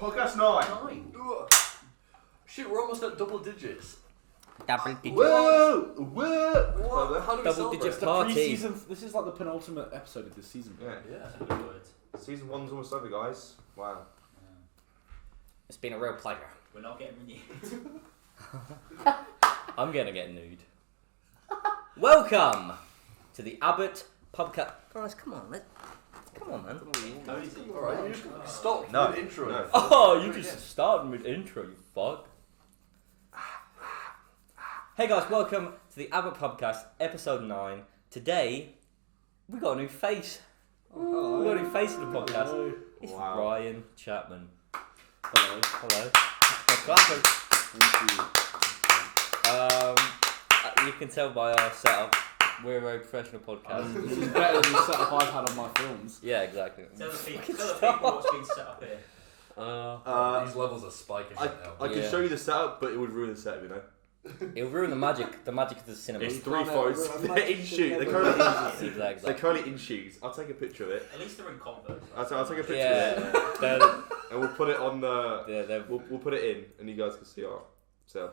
Podcast 9. 9. Shit, we're almost at double digits. Double digits. Whoa! Whoa! What? How do we Double celebrate? digit The party. pre-season. This is like the penultimate episode of this season. Yeah. Yeah. Season 1's almost over, guys. Wow. It's been a real pleasure. We're not getting renewed. I'm gonna get nude. Welcome to the Abbot Pubcast. Guys, come on, come on, man. Alright, you just stop No. with the intro. No. Oh, you just started with intro, you fuck. Hey guys, welcome to the Abbot Pubcast, episode 9. Today, we got a new face. Hello. We got a new face in the podcast. Hello. It's Wow. Ryan Chapman. Hello. Hello. Clapping. Thank you. You can tell by our setup, we're a very professional podcast. This is better than the setup I've had on my films. Yeah, exactly. Tell the people what's been set up here. These levels are spiking I right now. could Yeah. show you the setup, but it would ruin the setup, you know? It'll ruin the magic of the cinema. It's You 3 can't phones. have a They're in magic shoes. shit They're never currently in happens. shoes. Exactly. They're currently in shoes. I'll take a picture of it. At least they're in Converse. I'll take a picture Yeah, of it. And we'll put it on the... they're We'll put it in, and you guys can see our... So,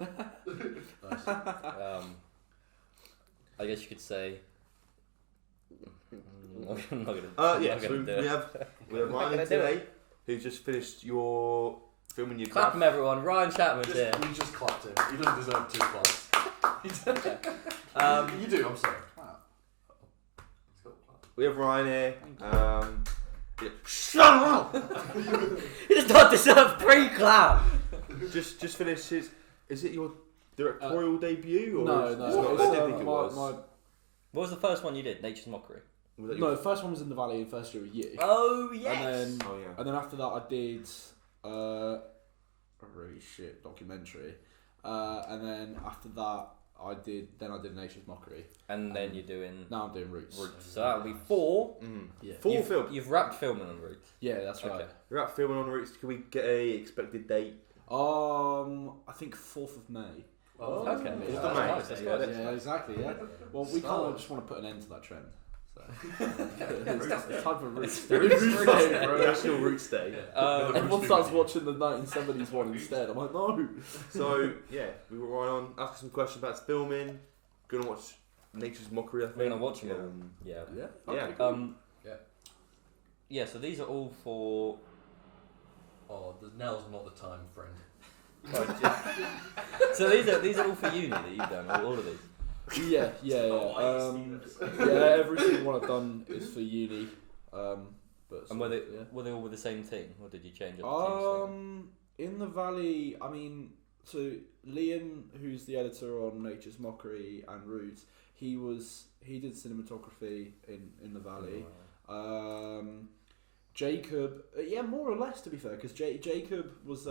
I guess you could say. I'm not gonna. yeah, I'm so not gonna do we it. have I'm not Ryan gonna do today, it. who just finished your filming your Clap him, everyone. Ryan Chapman's here. We just clapped him. He doesn't deserve 2 claps. You do, I'm sorry. We have Ryan here. Yeah. Shut up! He does not deserve pre-clap. Just finished his... Is it your directorial debut? Or No, it's no. not? It's, I didn't think it was. What was the first one you did? Nature's Mockery. Was that No, your... the first one was in the Valley in first year with you. Oh yes. And Oh, yeah. then after that I did a really shit documentary. And then after that I did Nature's Mockery. And then you're doing Now I'm doing Roots. Roots. So that'll be 4. Yeah. Full film. You've wrapped filming on Roots. Yeah, that's right. Okay. We're out filming on Roots. Can we get a expected date? I think 4th of May. Oh, Okay. It's Yeah, the that's main. nice, that's good. Yeah, exactly. Yeah. Well, we kind of just want to put an end to that trend. So it's time for Roots. Roots Day, bro. National Roots Day. Everyone starts watching the 1970s one instead. I'm like, no. So, yeah, we were right on. Ask some questions about filming. Gonna watch Nature's Mockery, I think. We're gonna watch them all. Yeah. Yeah. Yeah. Okay, cool. Yeah. So these are all for. Oh, now's not the time, friend. So these are all for uni that you've done. All of these. Yeah. Oh, why you see this? Yeah. Every single one I've done is for uni. But And were they all with the same team, or did you change up the teams? In the Valley, I mean, so Liam, who's the editor on Nature's Mockery and Roots, he did cinematography in the Valley. Jacob, yeah, more or less to be fair, because Jacob was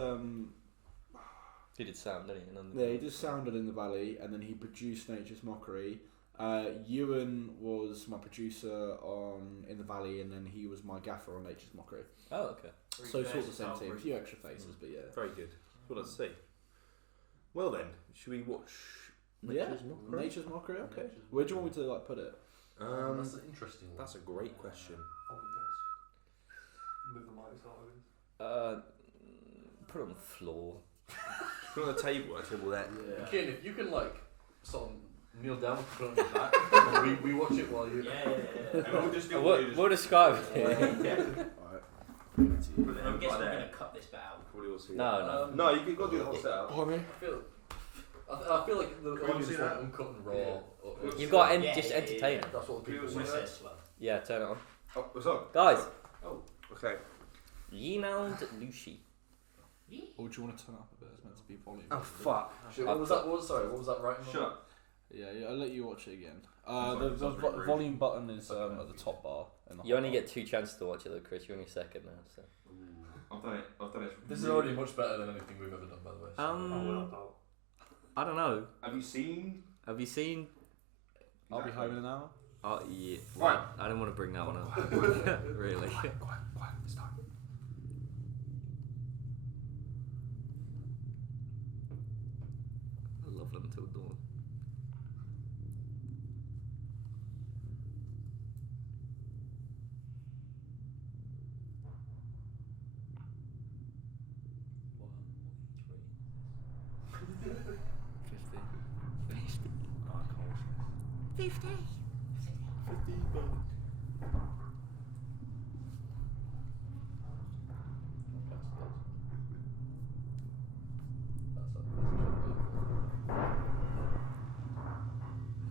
He did sound, didn't he? yeah, he just sounded in the Valley, and then he produced Nature's Mockery. Ewan was my producer on In the Valley, and then he was my gaffer on Nature's Mockery. Oh, okay. So sort of the same team, a few extra faces, but yeah. Very good. Well, let's see. Well then, should we watch Nature's Mockery? Nature's Mockery. Okay. Where do you want me to put it? That's an interesting one. That's a great question. Move the mics out. Put it on the floor. Put it on the table, there. Ken, if you can sort of kneel down and put it on your back, and we watch it while you. Yeah. And we'll just do We'll describe it. Alright. I'm guessing we're going to cut this bit out. No. No, you've got to do the whole setup. I feel like the Can we audience see want that? uncut and raw. You've got Yeah, just yeah, entertain. yeah. That's what the people Can We we want. say it slow. Yeah, turn it on. Oh, what's up? Guys, Okay. Yinald Lucy. Or do you want to turn up a bit? It's meant to be volume. Oh, fuck. Shit, what was that? What was that right? Shut up. Yeah, I'll let you watch it again. Sorry, The sounds really rude. volume button is at the top bar. In the You only hotbar. get 2 chances to watch it though, Chris. You're on your second now, so. I've done it. This is already much better than anything we've ever done, by the way. I don't know. Have you seen? I'll be home in an hour. Oh yeah. Right. I don't want to bring that one up. Really. Quiet, it's time. I love them until dawn. 50.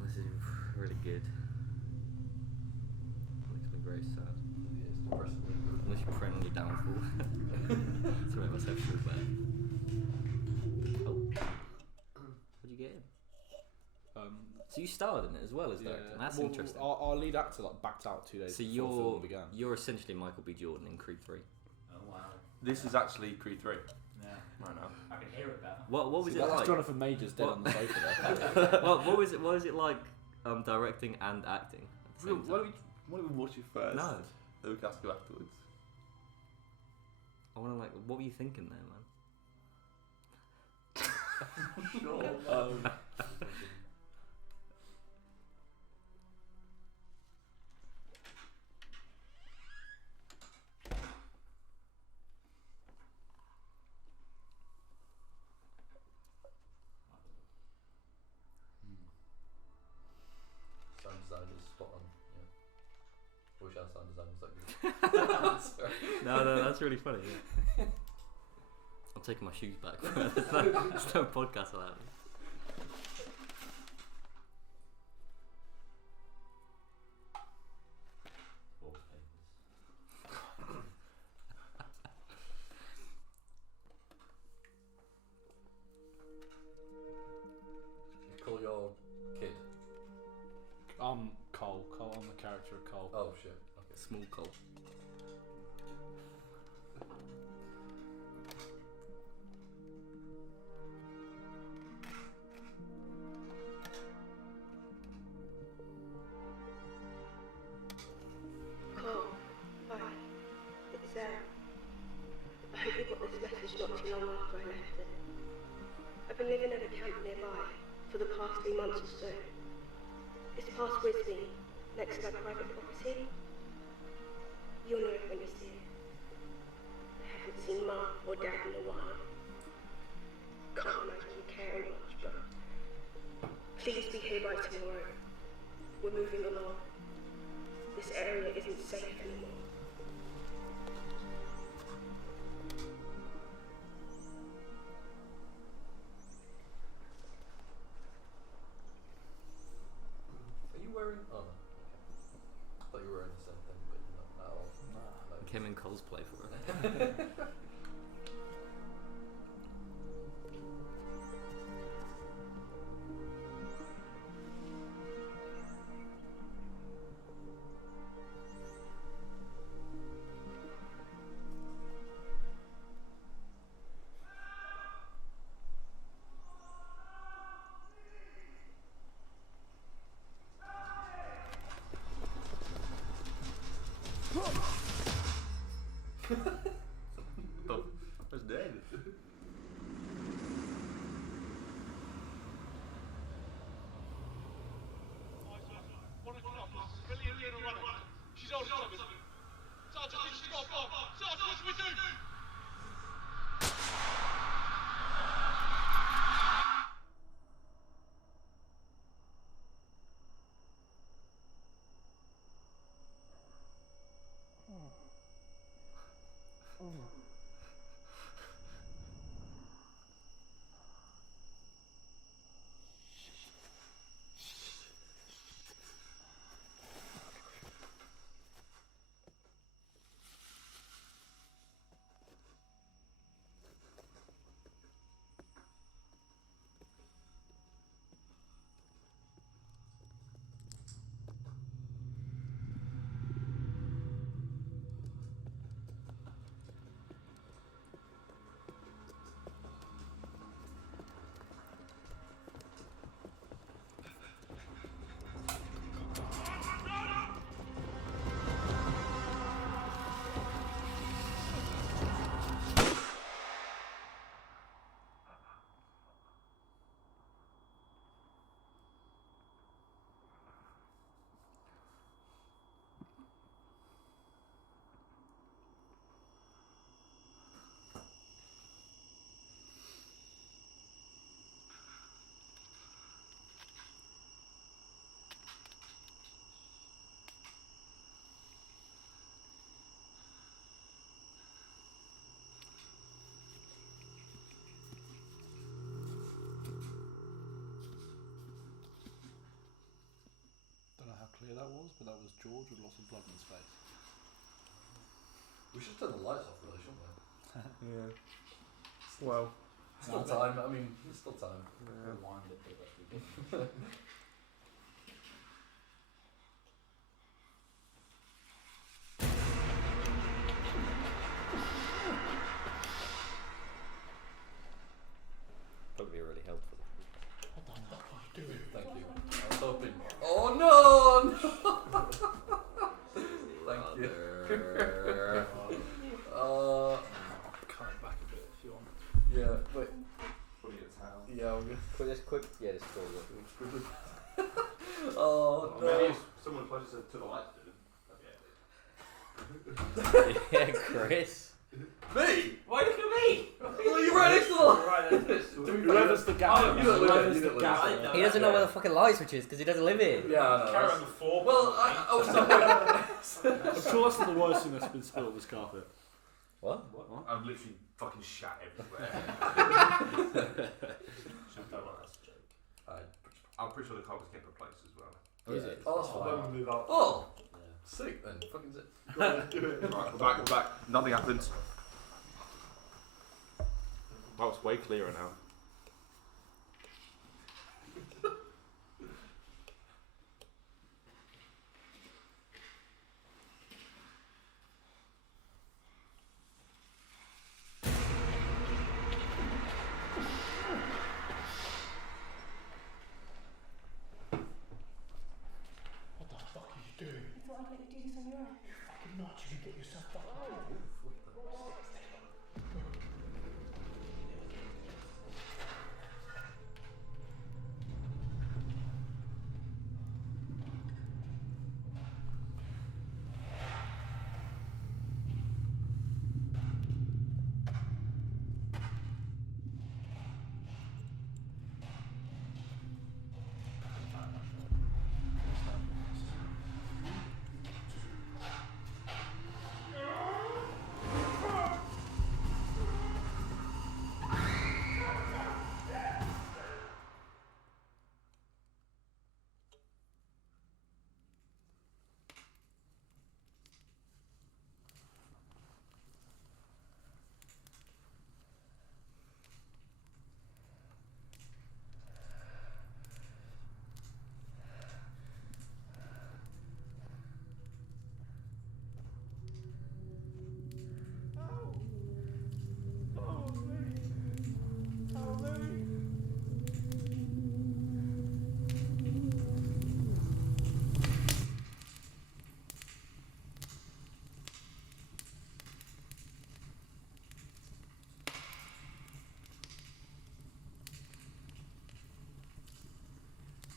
This is really good. Makes me very sad. It's depressingly good. Unless you print on your downfall. To make myself feel bad. Oh. What'd you get in? So you starred in it as well as directing. That's interesting. Our lead actor backed out 2 days So before the film began. you're essentially Michael B. Jordan in Creed 3. Oh wow. This is actually Creed 3. Yeah. Right now. I can hear it better. What was See, it that's like? Jonathan Majors dead What- on the sofa there. What was it like directing and acting at the same Why time? don't we watch it first? No. Then we can ask you afterwards. I wanna what were you thinking there, man? Sure. Sound design is spot on. Yeah. Wish our sound design was that good. No, that's really funny. Yeah. I'm taking my shoes back. There's no podcast allowed. You call your kid. Cole. I'm the character of Cole. Oh shit. Okay. Small Cole. Cole, hi. It's Sarah. I hope you got this message not too long after I left it. I've been living at a camp nearby for the past 3 months or so. It's past Wisby, next to my private property. You'll know it when you see it. I haven't seen Mum or Dad in a while. Can't imagine you caring much, but please be here by tomorrow. We're moving along. This area isn't safe anymore. Are you wearing? Oh no. Okay. I thought you were wearing the same thing, but not at all. No. Came in cosplay for it. That's dead. She's old as Thomas. Sergeant, she's got a bomb. Sergeant, what should we do? that was, but that was George with lots of blood in his face. We should turn the lights off, really, shouldn't we? Yeah. Well. Still time. I mean, there's still time. Yeah. Rewind it, but that's good. Probably really helpful. Thank you. I was hoping. Oh no! Thank you. Cut it back a bit if you want. Yeah. Wait. Putting a towel. Yeah. I'm good. Quick. Yeah, just close it. Oh no. Maybe if someone closes to the lights, Yeah, Chris. Me? Why look at me? Well, you're right next to the light. Right next to it. Whoever's the gaffer. you don't live Whoever's here, you the don't live gaffer. here. He doesn't know where the fucking light switch is because he doesn't live here. Yeah, I know. Carry on the floor. Well, I was talking. I'm sure that's not the worst thing that's been spilled on this carpet. What? I've literally fucking shat everywhere. Should've done that, that's a joke. I'm pretty sure the carpet's getting replaced as well. Is it? Oh, that's Oh, fine. when we move out. Oh, Yeah. sick then. Fucking sick. Right, we're back. Nothing happened. That was way clearer now. What the fuck are you doing? I thought I'd let you do this on your own. Fucking not, you can get yourself fucked up.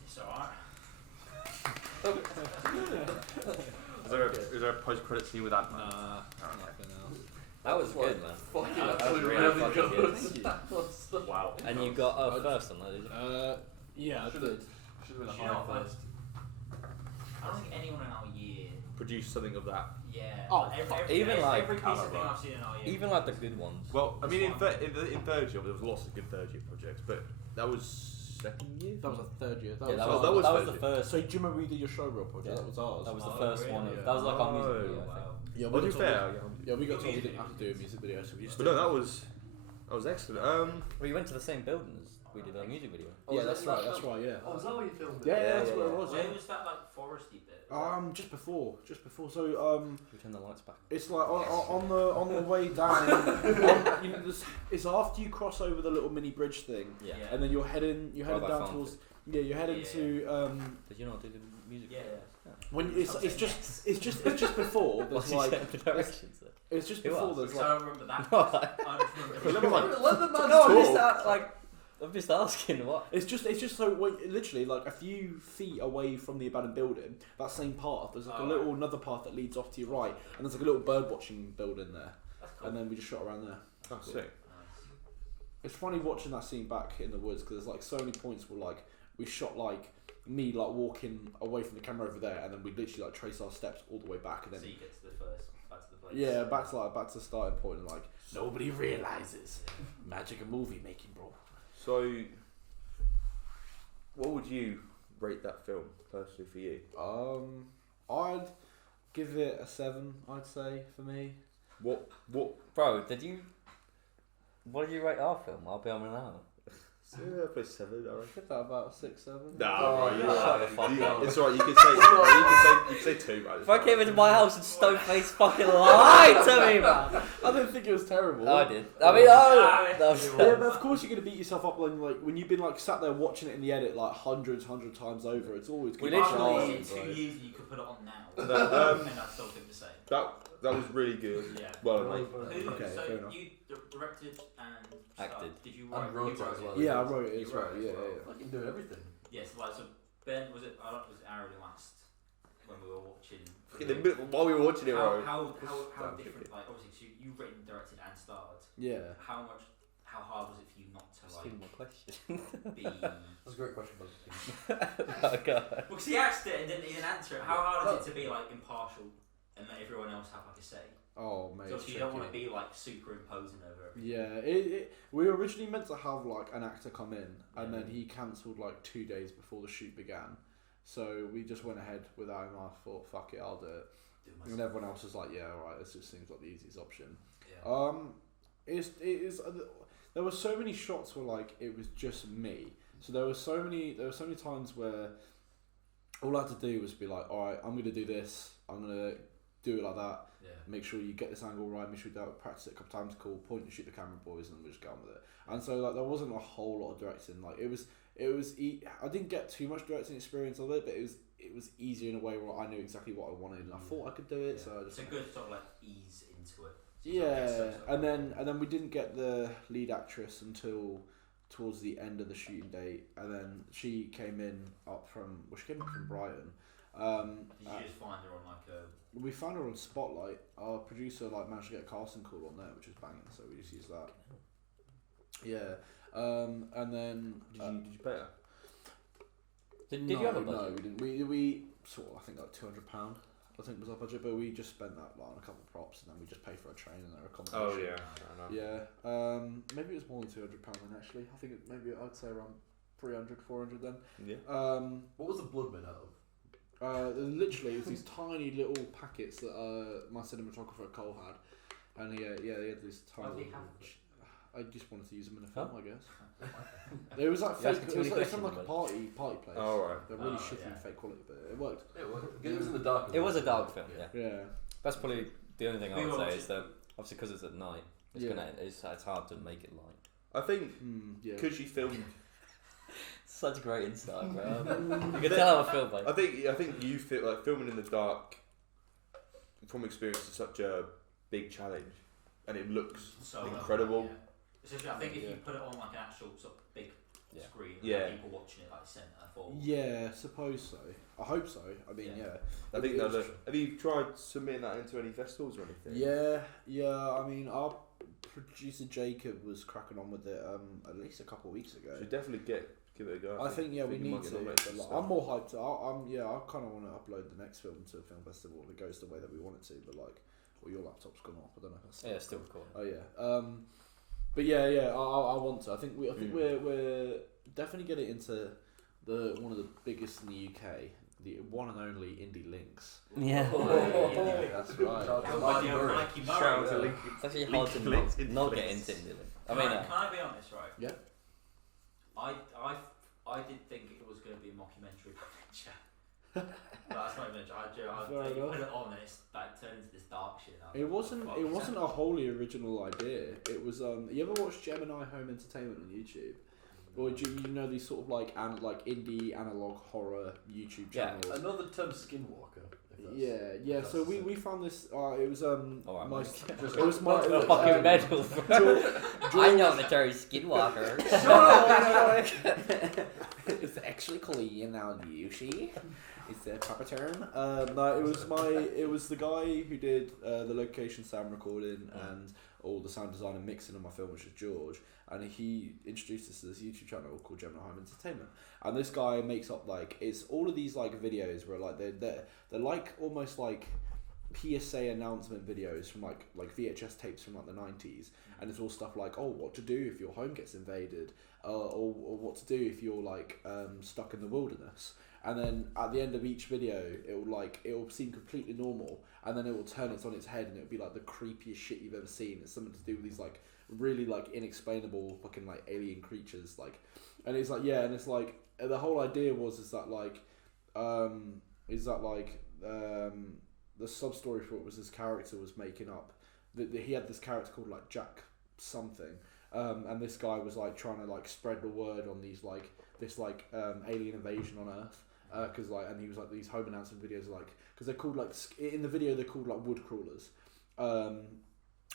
It's alright. Is there a post-credit scene with that? Nah, nothing else. That was good, man. Fucking That was absolutely really really fucking good. good. That was Wow. And you got first on that, did you? Yeah, I Should've- did. should have been a You high know what, first. I don't think anyone in our year. Produce something of that. Yeah. Oh, like, fuck. Even like every piece of thing Caliber. I've seen in our year. Even like the good ones. Well, I mean, in That's third year, there was lots of good third year projects, but that was second year. That was a third year. Yeah, that was- was that was the third first. So do you remember we did your showreel project? Yeah. That was ours. That was the Oh, first really? one. Yeah. That was like our music Oh, video, I think. Wow. Yeah, Well, to be got told fair, yeah, we got told we Music didn't have to do a videos. music video, so we just but did no, that was excellent. Well, you went to the same building as we did our music video. Yeah, that's right. That's right. Yeah. Oh, is that what you filmed? Yeah, Yeah, that's yeah, where it yeah. was. Where was that like foresty bit? Just before. So We turned the lights back. it's like on the way down. You know, it's after you cross over the little mini bridge thing, Yeah. Yeah. and then you're heading by down Fountain. towards. Yeah, you're heading Yeah. to Did you not do the music Yeah. video? when it's just before. What's There's he like saying the directions there? it's just Who before. else? There's So I like don't remember that. No, I just remember. Let the man no, talk. I'm just asking what. it's just so literally like a few feet away from the abandoned building. That same path. There's like a little another path that leads off to your right, and there's like a little bird watching building there. That's cool. And then we just shot around there. Oh, sick. It's funny watching that scene back in the woods because there's like so many points where like we shot like me like walking away from the camera over there, and then we literally like trace our steps all the way back, and then So you get to the back to the place. yeah, back to the starting point, and like nobody realizes magic of movie making, bro. So, what would you rate that film personally for you? I'd give it a 7. I'd say for me. What? Bro, what did you rate our film? I'll be on it now. Yeah, play 7. I give that about a 6, 7. Nah, you're right. It's alright. You can say 2. Man. If I came into my house and Stoneface fucking lied to me, man. I didn't think it was terrible. I did. I mean, Yeah, but of course you're gonna beat yourself up when you've been like sat there watching it in the edit like hundred times over. It's always good. Literally, in 2 years you could put it on now, and I still think the same. That was really good. Yeah. Well done. Okay, so fair enough. you directed and Acted. Did you And write? wrote you it as well. Yeah, I wrote it as You well. wrote it Yeah, as well. yeah. Fucking do everything. Yes, like so. Ben, was it Aaron who asked when we were watching? While we were watching it, How bro. different? Like obviously, so you've written, directed, and starred. Yeah. How hard was it for you not to like my question. be? That's a great question, Buzz. Oh, God. Because he asked it and he didn't answer it. How hard is it to be like impartial and let everyone else have like a say? Oh mate. So you don't want to be like superimposing over everything. Yeah, we were originally meant to have like an actor come in, and then he cancelled like 2 days before the shoot began. So we just went ahead without him. I thought, fuck it, I'll do it. And everyone else was like, yeah, alright, this just seems like the easiest option. Yeah. It is. There were so many shots where like it was just me. So there were so many times where all I had to do was be like, alright, I'm gonna do this. I'm gonna do it like that. Yeah. Make sure you get this angle right. Make sure you practice it a couple times. Cool. Point and shoot the camera, boys, and we'll just go on with it. And so like there wasn't a whole lot of directing. Like it was. I didn't get too much directing experience of it, but it was easier in a way where I knew exactly what I wanted, and I thought I could do it. Yeah. So I just it's a good sort of like ease into it. yeah, and then we didn't get the lead actress until towards the end of the shooting date, and then she came in from Brighton. Did you just find her on like a? We found her on Spotlight. Our producer managed to get a casting call on there, which was banging. So we just used that. Yeah, and then Did you pay her? Did you have a budget? No, we didn't. We sort of I think like £200. I think was our budget, but we just spent that on a couple of props, and then we just pay for a train and their accommodation. Oh yeah, fair enough. Yeah. Maybe it was more than £200 then actually. I think maybe I'd say around 300, 400 then. Yeah. What was the blood made out of? Literally, it was these tiny little packets that my cinematographer Cole had, and he had these tiny. I just wanted to use them in a film, I guess. It was like fake. It was from like a party place. Oh right. They're really shitty fake quality, but it worked. It was in the dark. It was a dark film, yeah. Yeah. That's probably the only thing I We would say watched is that obviously because it's at night, it's hard to make it light. I think Yeah. because you filmed. Such a great insight, bro. You can tell how I feel, mate. I think you feel like filming in the dark from experience is such a big challenge, and it looks So incredible. Yeah. Especially, I think if you put it on like an actual sort of big screen, Yeah. people watching it like centre forward. Yeah, suppose so. I hope so. I mean, yeah. I think that. Have you tried submitting that into any festivals or anything? Yeah. I mean, our producer Jacob was cracking on with it at least a couple of weeks ago. Should definitely give it a go. I think we you need might to. get nominated But, and like, stuff. I'm more hyped. I kind of want to upload the next film to a film festival if it goes the way that we want it to. But like, well, your laptop's gone off. I don't know if that's Yeah, it's still recording. Oh yeah. But yeah. I want to. I think we're definitely getting into one of the biggest in the UK, the one and only Indie Links. Yeah. That's right. Shout out to Link. It's actually hard to not get into Indie Link. I mean, can I be honest, right? Yeah. I did think it was going to be a mockumentary adventure. That's not even you put it on and it's like turned into this dark shit. It wasn't a wholly original idea. It was you ever watched Gemini Home Entertainment on YouTube? Or do you know these sort of like indie analog horror YouTube channels? I know the term Skinwalker. Yeah. So we found this. It was Alright, it was my fucking medal. I know the term Skinwalker. It's actually called Yushi. It's the proper term. No, it was the guy who did the location sound recording and all the sound design and mixing of my film, which is George, and he introduced us to this YouTube channel called Gemini Home Entertainment. And this guy makes up it's all of these videos where they're like almost like PSA announcement videos from like VHS tapes from the 90s, and it's all stuff like what to do if your home gets invaded, or what to do if you're stuck in the wilderness. and then at the end of each video, it will seem completely normal, and then it will turn it on its head, and it'll be like the creepiest shit you've ever seen. It's something to do with these like really like inexplainable fucking like alien creatures, like, and it's like and it's like the whole idea is that the sub story for it was this character was making up he had this character called like Jack something, and this guy was like trying to like spread the word on these like this like alien invasion on Earth, because like, and he was like these home announcement videos like, because they're called like in the video they're called like wood crawlers,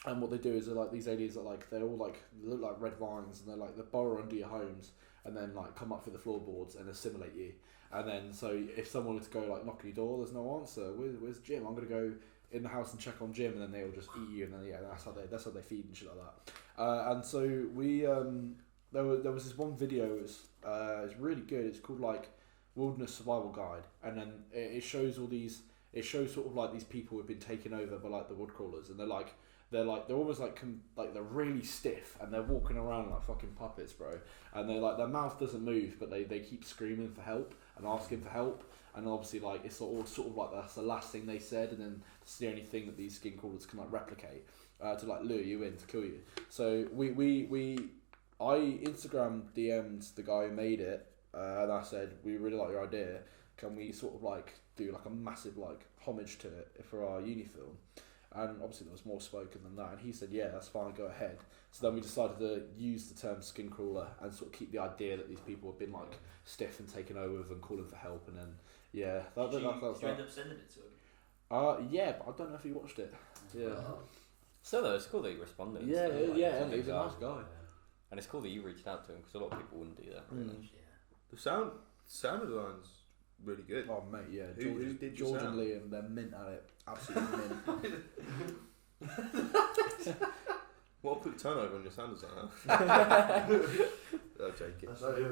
and what they do is they're like these aliens that like they're all like look like red vines, and they're like they burrow under your homes and then like come up through the floorboards and assimilate you. And then so if someone were to go like knock on your door, there's no answer. Where's Jim? I'm gonna go in the house and check on Jim, and then they'll just eat you, and then that's how they feed and shit like that. And so we there was this one video. It's really good. It's called like Wilderness Survival Guide, and then it shows sort of like these people who've been taken over by like the wood crawlers, and they're almost like they're really stiff, and they're walking around like fucking puppets, bro. And they're like their mouth doesn't move, but they keep screaming for help and asking for help. And obviously like it's sort of like that's the last thing they said, and then it's the only thing that these skin crawlers can like replicate to like lure you in to kill you. So I Instagram DM'd the guy who made it, and I said we really like your idea. Can we sort of like do like a massive like homage to it for our uni film? And obviously there was more spoken than that, and he said, yeah, that's fine, go ahead. So then we decided to use the term skin crawler and sort of keep the idea that these people have been like stiff and taken over and calling for help, and then Did you end up sending it to him? Yeah, but I don't know if he watched it. Yeah. So though, it's cool that he responded. Yeah, and stuff, yeah, like, he's a nice guy. And it's cool that you reached out to him, because a lot of people wouldn't do that. Really. The sound of the line's really good. Oh mate, yeah. Who did George your and sound? Liam, they're mint at it. Absolutely mint. What put your turnover on your sound designer? I'll take it. That's really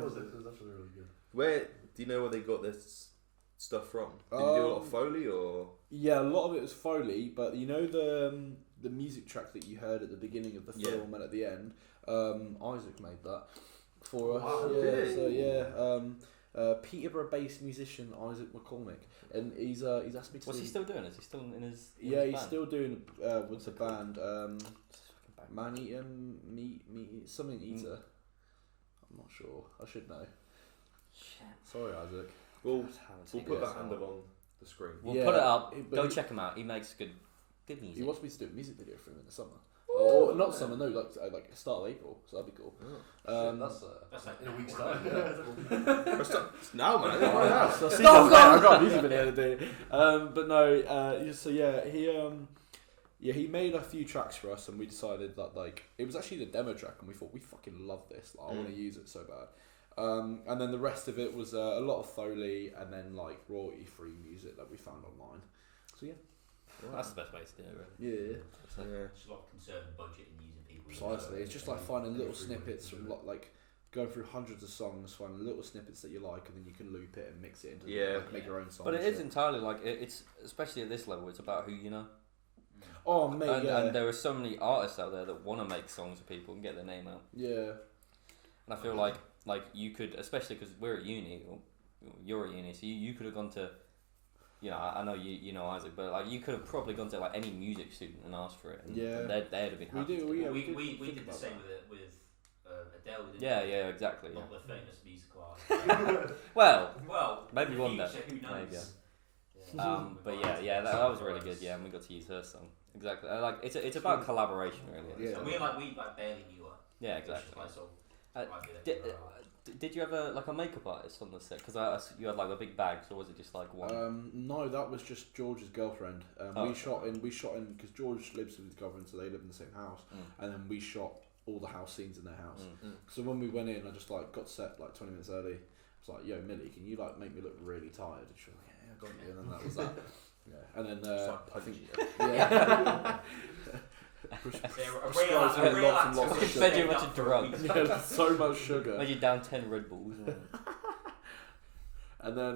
good. Where do you know where they got this stuff from? Did you do a lot of Foley or? Yeah, a lot of it was Foley, but you know the music track that you heard at the beginning of the film and at the end, Isaac made that for us. Wow, yeah, did he? so yeah, Peterborough-based musician Isaac McCormick, and he's asked me to. What's he still doing? Is he still in his? Yeah, he's band? still doing with the band. Man Eater, meat, something eater. I'm not sure. I should know. Shit. Sorry, Isaac. We'll take put this that hand out. up on the screen. We'll put it up. Go check him out. He makes good music. He wants me to do a music video for him in the summer. Or not summer, no, like start of April. So that'd be cool. That's like in a week's time. It's now, man. I got a music video to do. But no, so yeah, he made a few tracks for us, and we decided that like it was actually the demo track, and we thought we fucking love this. Like, I want to use it so bad. And then the rest of it was a lot of Foley, and then like royalty-free music that we found online. So yeah, that's the best way to do it, really. yeah. Just a lot of conserving budget and using people. Precisely, it's just like finding little snippets from like going through hundreds of songs, finding little snippets that you like, and then you can loop it and mix it into make your own song. But it is entirely like it's especially at this level. It's about who you know. Oh mate, and there are so many artists out there that want to make songs for people and get their name out. Yeah. And I feel like you could, especially because we're at uni, or you're at uni, so you could have gone to. You know, I know you know Isaac, but like you could have probably gone to like any music student and asked for it, and they'd have been happy. We did the same with Adele. Didn't we? Yeah, exactly. Not the famous musical artist. well, in maybe the one day. future, who knows? Maybe. But yeah, that was really good. Yeah, and we got to use her song. Exactly. Like it's about collaboration, really. Yeah. We barely knew her. Yeah, exactly. Did you have a makeup artist on the set? Because you had like a big bag, so was it just like one? No, that was just George's girlfriend. We shot in because George lives with his girlfriend, so they live in the same house. And then we shot all the house scenes in their house. So when we went in, I just like got set like 20 minutes early. I was like, "Yo, Millie, can you like make me look really tired?" And she was like, "Yeah, I got you." And then that was that. Yeah, and then I think fed you a bunch of drugs. Yeah, so much sugar. Made you down 10 Red Bulls. And then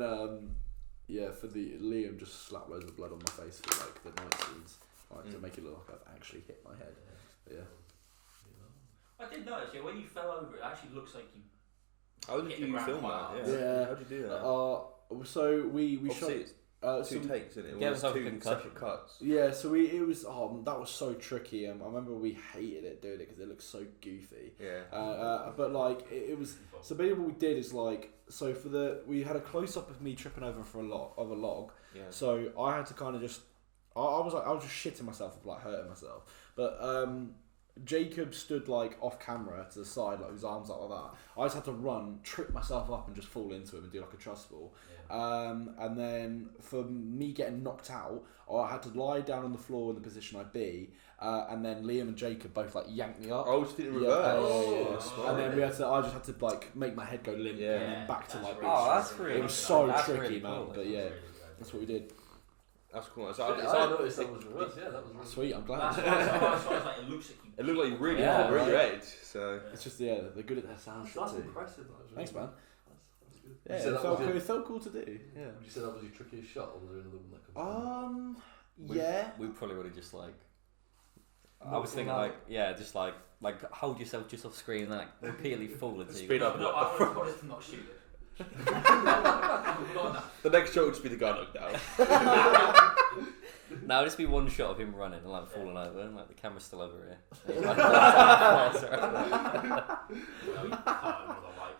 for the Liam just slapped loads of blood on my face for like the night scenes, to make it look like I've actually hit my head. But, yeah. I did notice, when you fell over, it actually looks like you. How did you film that? Yeah. How did you do that? so we shot. Obviously, it's two takes, isn't it? Yeah, It was it was two like a concussion. separate cuts. Yeah, so it was that was so tricky. I remember we hated it doing it because it looked so goofy. Yeah. But like it was. So basically, what we did is like we had a close up of me tripping over for a log. Yeah. So I had to kind of just I was just shitting myself, like hurting myself. But Jacob stood like off camera to the side, like his arms up like that. I just had to run, trip myself up, and just fall into him and do like a trust fall. Yeah. And then for me getting knocked out, I had to lie down on the floor in the position I'd be, and then Liam and Jacob both like yanked me up. Oh, just did it Yeah, reverse. yeah. And then I just had to like make my head go limp Yeah. and then back to like. Oh, that's really. It was so that's tricky, really man. cool. But yeah, that's what we did. That's cool. I noticed that was reverse. Yeah, that was really Sweet, I'm glad. That's why it's like it looks like you. It looked like you really Yeah, had to bring your right. edge. So It's just they're good at their sound shit That's too. impressive. That was really Thanks, man. That's good. Yeah, You said it that felt, was it felt cool to do. Yeah. Would you say that was your trickiest shot, or was there another one that comes? Yeah. We probably would have just like. I Not was thinking allowed. just like hold yourself just off screen and like repeatedly fall into Speed you. up. No, I would have told us to not shoot it. the next shot would just be the guy knocked down. Now just be one shot of him running and like falling over and like the camera's still over here.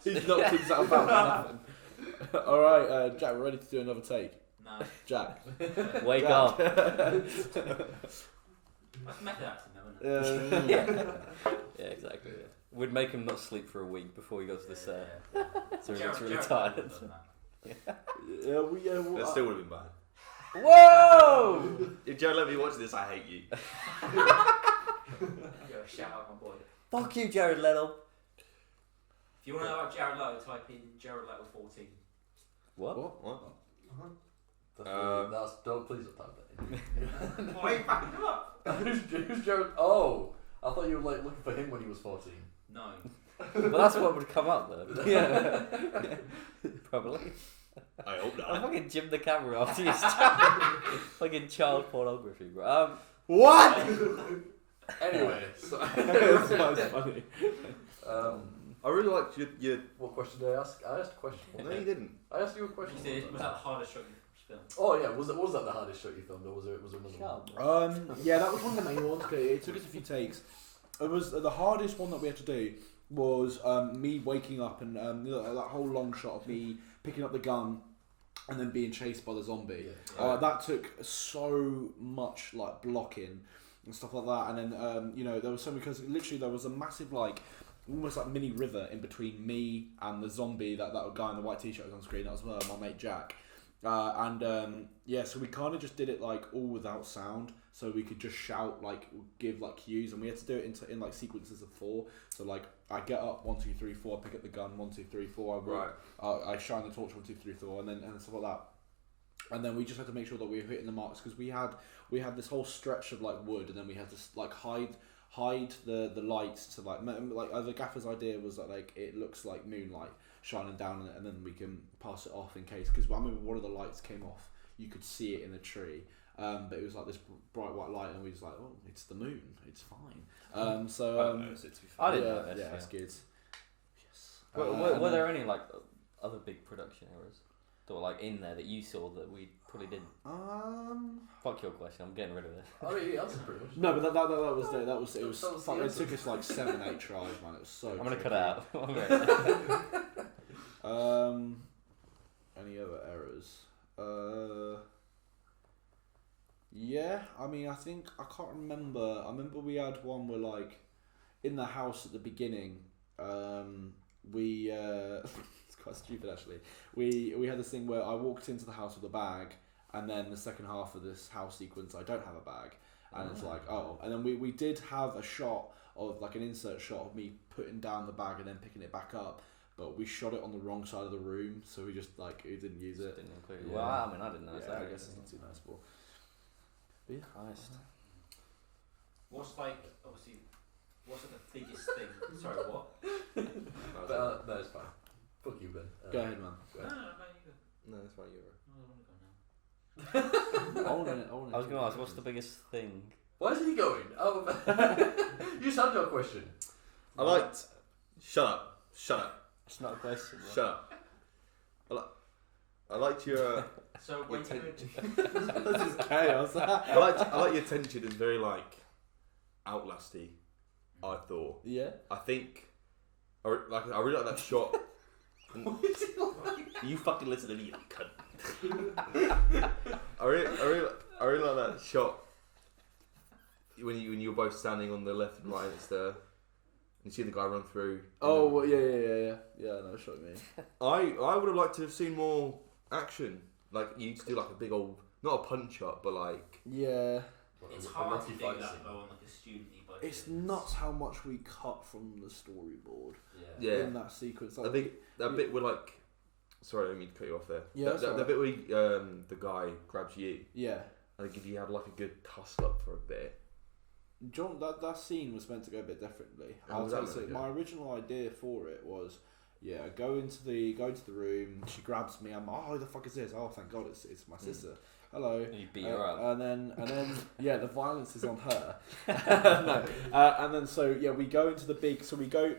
He's knocked himself out for nothing. Alright, Jack, we're ready to do another take. No. Jack. Wake Jack. up. That's method acting, though, isn't it? Yeah, exactly. Yeah. We'd make him not sleep for a week before he goes to the set. So he looks really Jared tired. Leto does that. That still would have been bad. Whoa! If Joe let me watch this, I hate you. Yo, shout out my boy. Fuck you, Jared Leto. If you want to know about Jared Leto, type in Jared Leto 14. What? What? That's don't please don't type that in. Why are you backing him up? Who's Jared? Oh, I thought you were like looking for him when he was 14. No. Well, that's what would come up though. Yeah. Probably. I hope I not. fucking jimmed the camera after you fucking child pornography, bro. What? Anyway, so That's funny. I really liked your. What question did I ask? I asked a question. No, you didn't. I asked you a question. Was that the hardest shot you filmed? Oh yeah, was that the hardest shot you filmed, or was there another one? Yeah, that was one of the main ones. It took us a few takes. It was the hardest one that we had to do was me waking up and that whole long shot of me picking up the gun and then being chased by the zombie. Yeah. That took so much like blocking and stuff like that. And then there was something because literally there was a massive like almost like mini river in between me and the zombie that guy in the white t-shirt was on screen. That was my mate Jack. So we kind of just did it like all without sound, so we could just shout, like give like cues, and we had to do it in like sequences of 4. So like I get up 1 2 3 4, I pick up the gun 1 2 3 4, I shine the torch 1 2 3 4, and stuff like that. And then we just had to make sure that we were hitting the marks because we had this whole stretch of like wood, and then we had to like hide the lights to like the gaffer's idea was that like it looks like moonlight shining down, and then we can pass it off in case, because I remember one of the lights came off, you could see it in the tree, but it was like this bright white light, and we was like, oh, it's the moon, it's fine. I didn't know this. Yeah, that's good. Yes. Were there any like other big production errors that were like in there that you saw that we probably didn't? Fuck your question. I'm getting rid of it. I mean, yeah, that's pretty much. No, but that was it. the It took us like 7-8 tries, man. It was so. I'm gonna tricky. cut it out. Any other errors? Yeah, I mean, I can't remember. I remember we had one where like in the house at the beginning, we it's quite stupid actually. We had this thing where I walked into the house with a bag, and then the second half of this house sequence I don't have a bag, and it's like and then we did have a shot of like an insert shot of me putting down the bag and then picking it back up, but we shot it on the wrong side of the room, so we just like we didn't use it. Didn't include it. Yeah. Well, I mean, I didn't know. Yeah, I guess it's not too noticeable. But yeah. Christ. What's like, obviously, what's like the biggest thing? Sorry, what? But, no, it's fine. Fuck you, Ben. Go ahead, man. No, you go. No, that's right, you're I don't want to go now. I want to. I was gonna ask, what's the biggest thing? Why is he going? Oh, you just had your question. I liked. Shut up. It's not a question. Bro. Shut up. I liked your. So when Your This is chaos. I like your tension. It's very like Outlasty. I thought. Yeah. I think. I really like that shot. You fucking listen to me, you cunt. I really like that shot when you were both standing on the left and right. It's the you see the guy run through. Oh well, yeah. Yeah, I know what you mean. I would have liked to have seen more action. Like you used to do like a big old, not a punch up, but like Yeah. it's hard to do that though on like a student-y budget. It's nuts how much we cut from the storyboard yeah. in that sequence. Like, I think that bit where like, sorry, I didn't mean to cut you off there. Yeah, that bit where the guy grabs you. Yeah. I think if you had like a good tussle up for a bit. John, that scene was meant to go a bit differently. How was that meant to go? My original idea for it was, go into the room. She grabs me. I'm who the fuck is this? Oh, thank God, it's my sister. Hello. You beat her up. And then yeah, the violence is on her. No. And then we go into the big. So we go.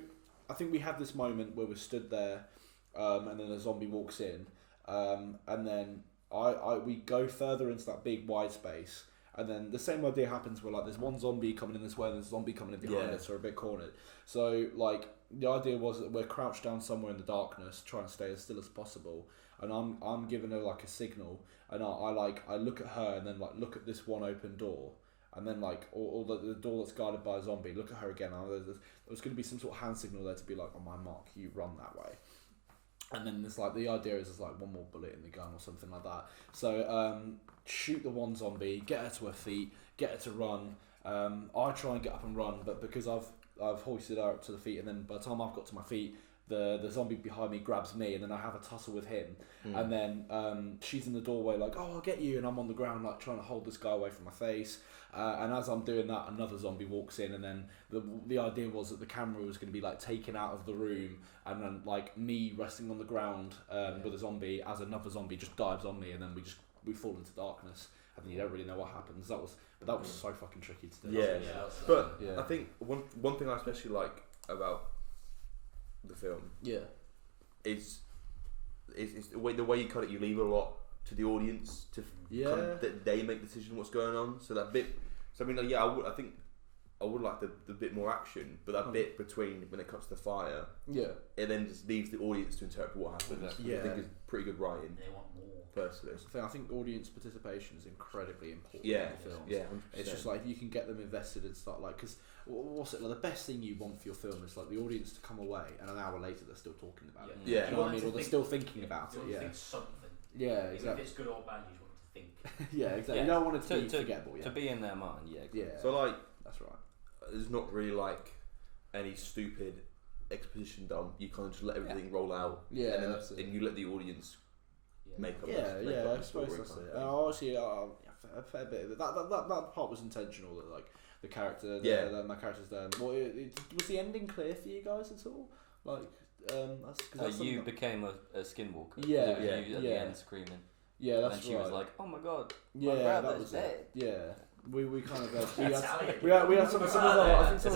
I think we have this moment where we're stood there, and then a zombie walks in, and then we go further into that big wide space. And then the same idea happens where like there's one zombie coming in this way and there's a zombie coming in behind us, or a bit cornered. So like the idea was that we're crouched down somewhere in the darkness, trying to stay as still as possible. And I'm giving her like a signal, and I look at her and then like look at this one open door, and then like or the door that's guarded by a zombie. Look at her again. There's going to be some sort of hand signal there to be like, on my mark, you run that way. And then there's like the idea is there's like one more bullet in the gun or something like that. So shoot the one zombie, get her to her feet, get her to run. I try and get up and run, but because I've hoisted her up to the feet, and then by the time I've got to my feet, the zombie behind me grabs me, and then I have a tussle with him. And then she's in the doorway like, oh, I'll get you, and I'm on the ground like trying to hold this guy away from my face. And as I'm doing that, another zombie walks in, and then the idea was that the camera was going to be like taken out of the room, and then like me resting on the ground with a zombie as another zombie just dives on me, and then we fall into darkness, and then you don't really know what happens. That was so fucking tricky to do. But I think one thing I especially like about the film is the way you cut it. You leave a lot to the audience to kind of, that they make the decision what's going on. So that bit. So I mean, like, I think I would like the bit more action, but that bit between when it cuts to the fire, it then just leaves the audience to interpret what happens. Which I think is pretty good writing. They want more. Personally, I think audience participation is incredibly important in films. Yeah, 100%. It's just like if you can get them invested and start like, because what's it like? The best thing you want for your film is like the audience to come away and an hour later they're still talking about it. Yeah. You know what I mean? Or they're still thinking about it. You want to think something. Yeah, Even exactly. if it's good or bad, you just want to think. Yeah, exactly. You don't want it to be forgettable. To be in their mind. Yeah. So like, that's right. There's not really like any stupid exposition done. You kind of just let everything roll out. Yeah, and you let the audience make up. I suppose that's it. Obviously, a fair bit of it. That part was intentional. That like the character, my character's there. Was the ending clear for you guys at all? Like, that's you became a skinwalker. Yeah, you at the end screaming. Yeah, that's and she was like, "Oh my god, yeah, my that was dead." it. Yeah. We kind of we had some of our, I think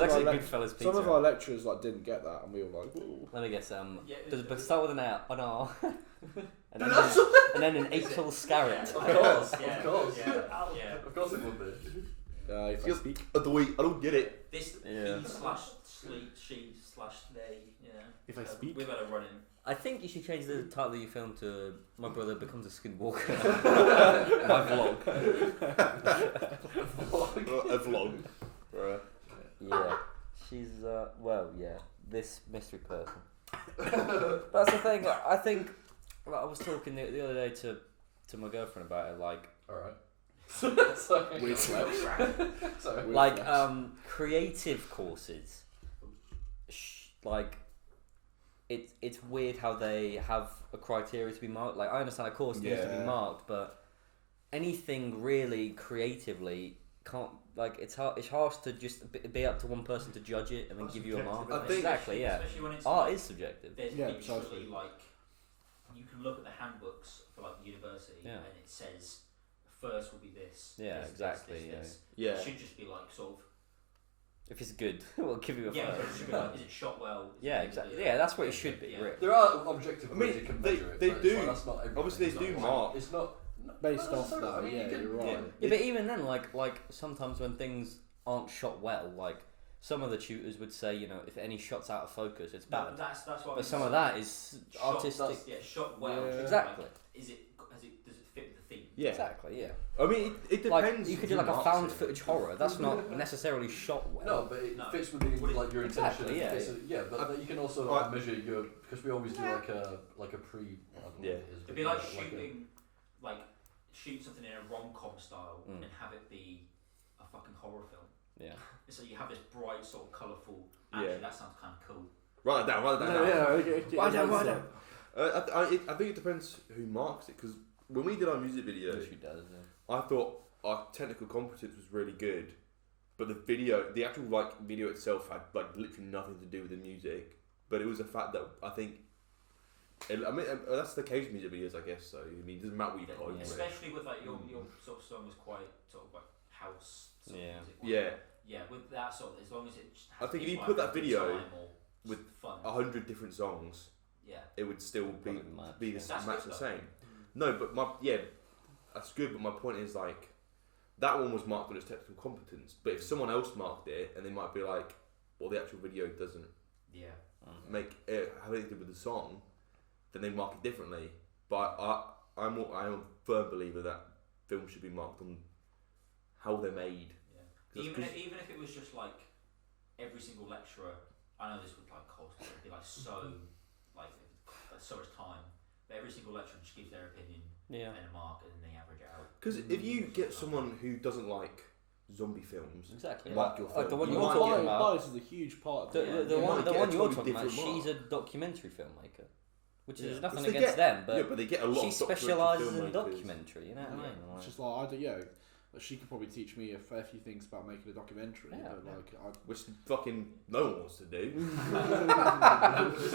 some of our lecturers like didn't get that, and we were like, ooh. Let me guess. Does it start with an R, and then an April Scarrett? Of course, of course it would be. If I speak, I don't get it. This he/she/they. Yeah. If I speak, we better run in. I think you should change the title of your film to "My Brother Becomes a Skinwalker." My vlog. A vlog. Yeah, she's this mystery person. That's the thing. I think I was talking the other day to my girlfriend about it. Like, creative courses. Like, it's weird how they have a criteria to be marked. Like, I understand a course needs to be marked, but anything really creatively can't. Like, it's harsh to just be up to one person to judge it and then give you a mark. Exactly, yeah. Especially when it's art is subjective. There's literally like, you can look at the handbooks for like the university and it says first will be this. Yeah, this, exactly. This. Yeah. It should just be like sort of. If it's good, we'll give you a Yeah, but it five. should be like, is it shot well? Is Yeah, it- exactly. Yeah, that's what it should be. Yeah. Really. There are objective I ways mean, you can they- measure it. they but it's do. like, that's not everything. Obviously, It's they do not mark. It's not Based off necessarily. that, I mean, yeah, you can- you're right. Yeah, but even then, like sometimes when things aren't shot well, like some of the tutors would say, you know, if any shot's out of focus, it's No, bad. that's what. But some of that is shot, artistic. shot well. Yeah. Exactly. Like, does it fit with the theme? Yeah. Exactly. Yeah. I mean, it Like depends. you could who do like a marks found it. footage horror. That's not necessarily shot well. No, but it No. fits within What it- like your intention. Exactly, yeah, Yeah, but you can also measure your because we always do like a pre. I don't know Yeah. what it is, It'd but be like a- shooting, shoot something in a rom-com style and have it be a fucking horror film. Yeah. So you have this bright, sort of colourful. Actually, that sounds kind of cool. Write that down. Write that down. Write down. I think it depends who marks it, because when we did our music video, She does. Yeah. I thought our technical competence was really good, but the actual video itself had literally nothing to do with the music. But it was a fact that I think, that's the case with music videos, I guess. So I mean, it doesn't matter what you put over it. Especially with your sort of song was quite sort of like house. Sort of music, Yeah. Yeah, with that sort of, as long as it. I think if you like put that a good video time or with fun. 100 different songs, Yeah. it would still be the That's match good the though. same. No, but that's good. But my point is that one was marked on its technical competence. But if someone else marked it, and they might be like, well, the actual video doesn't Yeah. make it have anything to do with the song, then they mark it differently. But I'm a firm believer that films should be marked on how they're made. Yeah. Even if it was just like every single lecturer, I know this would cost, but it'd be so much time. But every single lecturer just gives their opinion and a mark, and then they average it out. Because if you get someone who doesn't like zombie films, Exactly. mark your film. The one you you're might talking get- about. Bias is a huge part. The you one might get a you're totally talking about. different She's mark. a documentary filmmaker, which is Yeah. nothing They against them, yeah, but they get a lot. she of documentary specialises in filmmakers. documentary. You know what I mean? It's just like I don't. She could probably teach me a fair few things about making a documentary. Yeah, but which fucking no one wants to do.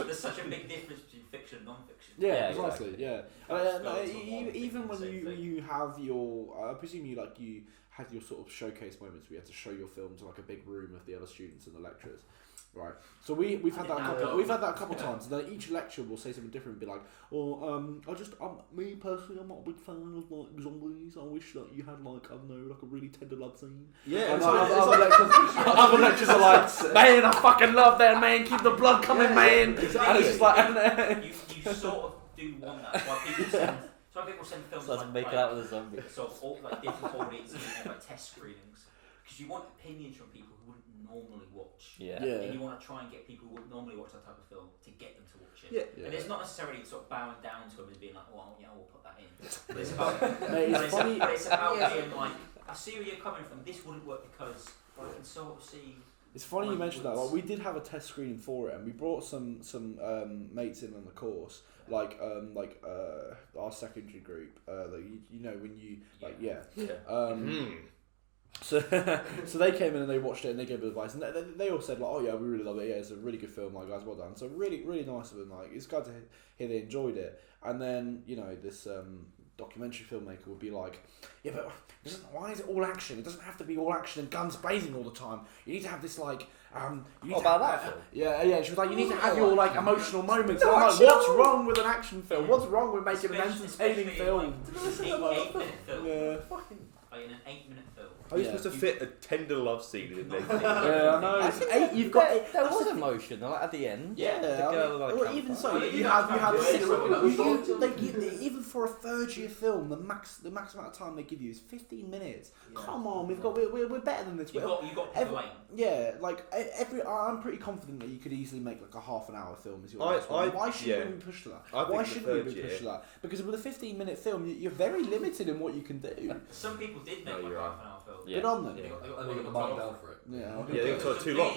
There's such a big difference between fiction and non-fiction. Yeah, exactly. precisely. Yeah, even when you have your, I presume you had your sort of showcase moments where you had to show your film to a big room of the other students and the lecturers, right? So we've had that a couple times. And then each lecturer will say something different, and be like, me personally, I'm not a big fan of zombies. I wish that you had a really tender love scene. Yeah, And so other lectures are like, man, I fucking love that, man. Keep the blood coming, man. Exactly. And it's just like, you sort of do want that. Why people send films So let's make it out with a zombie. sort of different audiences and test screenings, because you want opinions from people who wouldn't normally watch. Yeah. And you want to try and get people who wouldn't normally watch that type of film to get them to watch it. Yeah. And it's not necessarily sort of bowing down to them and being like, well, yeah, we'll put that in. But it's about, it's funny. But it's about being like, I see where you're coming from. This wouldn't work because I can sort of see. It's funny you mentioned that. We did have a test screening for it, and we brought some mates in on the course, our secondary group. So they came in and they watched it and they gave advice, and they all said oh yeah, we really love it. Yeah, it's a really good film, guys, well done. So really nice of them. It's glad to hear they enjoyed it. And then this documentary filmmaker would be like, yeah, but why is it all action? It doesn't have to be all action and guns blazing all the time. You need to have this What about that film? Yeah. She was like, you need to have your emotional moments. And I'm like, what's wrong with an action film? What's wrong with making an entertaining film? It's an 8-minute film. Yeah. Like in an 8-minute film. How are you supposed to fit a tender love scene in there? Yeah, I know. It's 8. You've got. There was emotion at the end. Yeah, The girl even so, campfire. you have even for a third year film, the max amount of time they give you is 15 minutes. Yeah. Come on, we're better than this. You got to pick a lane. Yeah, I'm pretty confident that you could easily make a half an hour film as your next I- one. Why shouldn't yeah. we push to that? I think Why the shouldn't we third be pushed to year- that? Because with a 15-minute film, you're very limited in what you can do. Some people did make No, you're half an hour film. Yeah. Good on them. They got And they got the mark down for it. Yeah. Yeah, they got too long.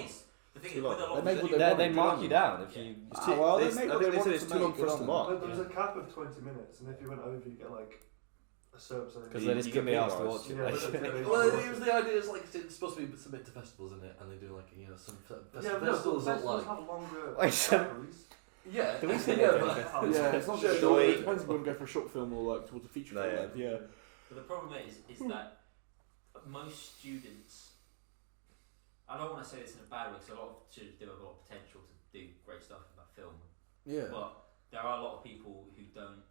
The thing Too is, long. with a lot They of make what the- they They want. mark you down if you. It's too- well, they- they make I what think they they said want it's to too long make, for us good to on mark. them. There was a cap of 20 minutes, and if you went over, you get a certain percentage. Because they just You give me get asked to penalised. watch it. Yeah, basically. Well, it was the idea is it's supposed to be submit to festivals, isn't it? And they do some festivals that have longer Wait, so- categories. yeah. Do we say yeah, that? but- Yeah, it's not Sure, just no, short. it- It depends if you want to go for a short film or towards a feature No, film. yeah. length, Yeah. But the problem is that most students, I don't want to say this in a bad way because a lot of should do have a lot of potential to do great stuff in that film. Yeah. But there are a lot of people who don't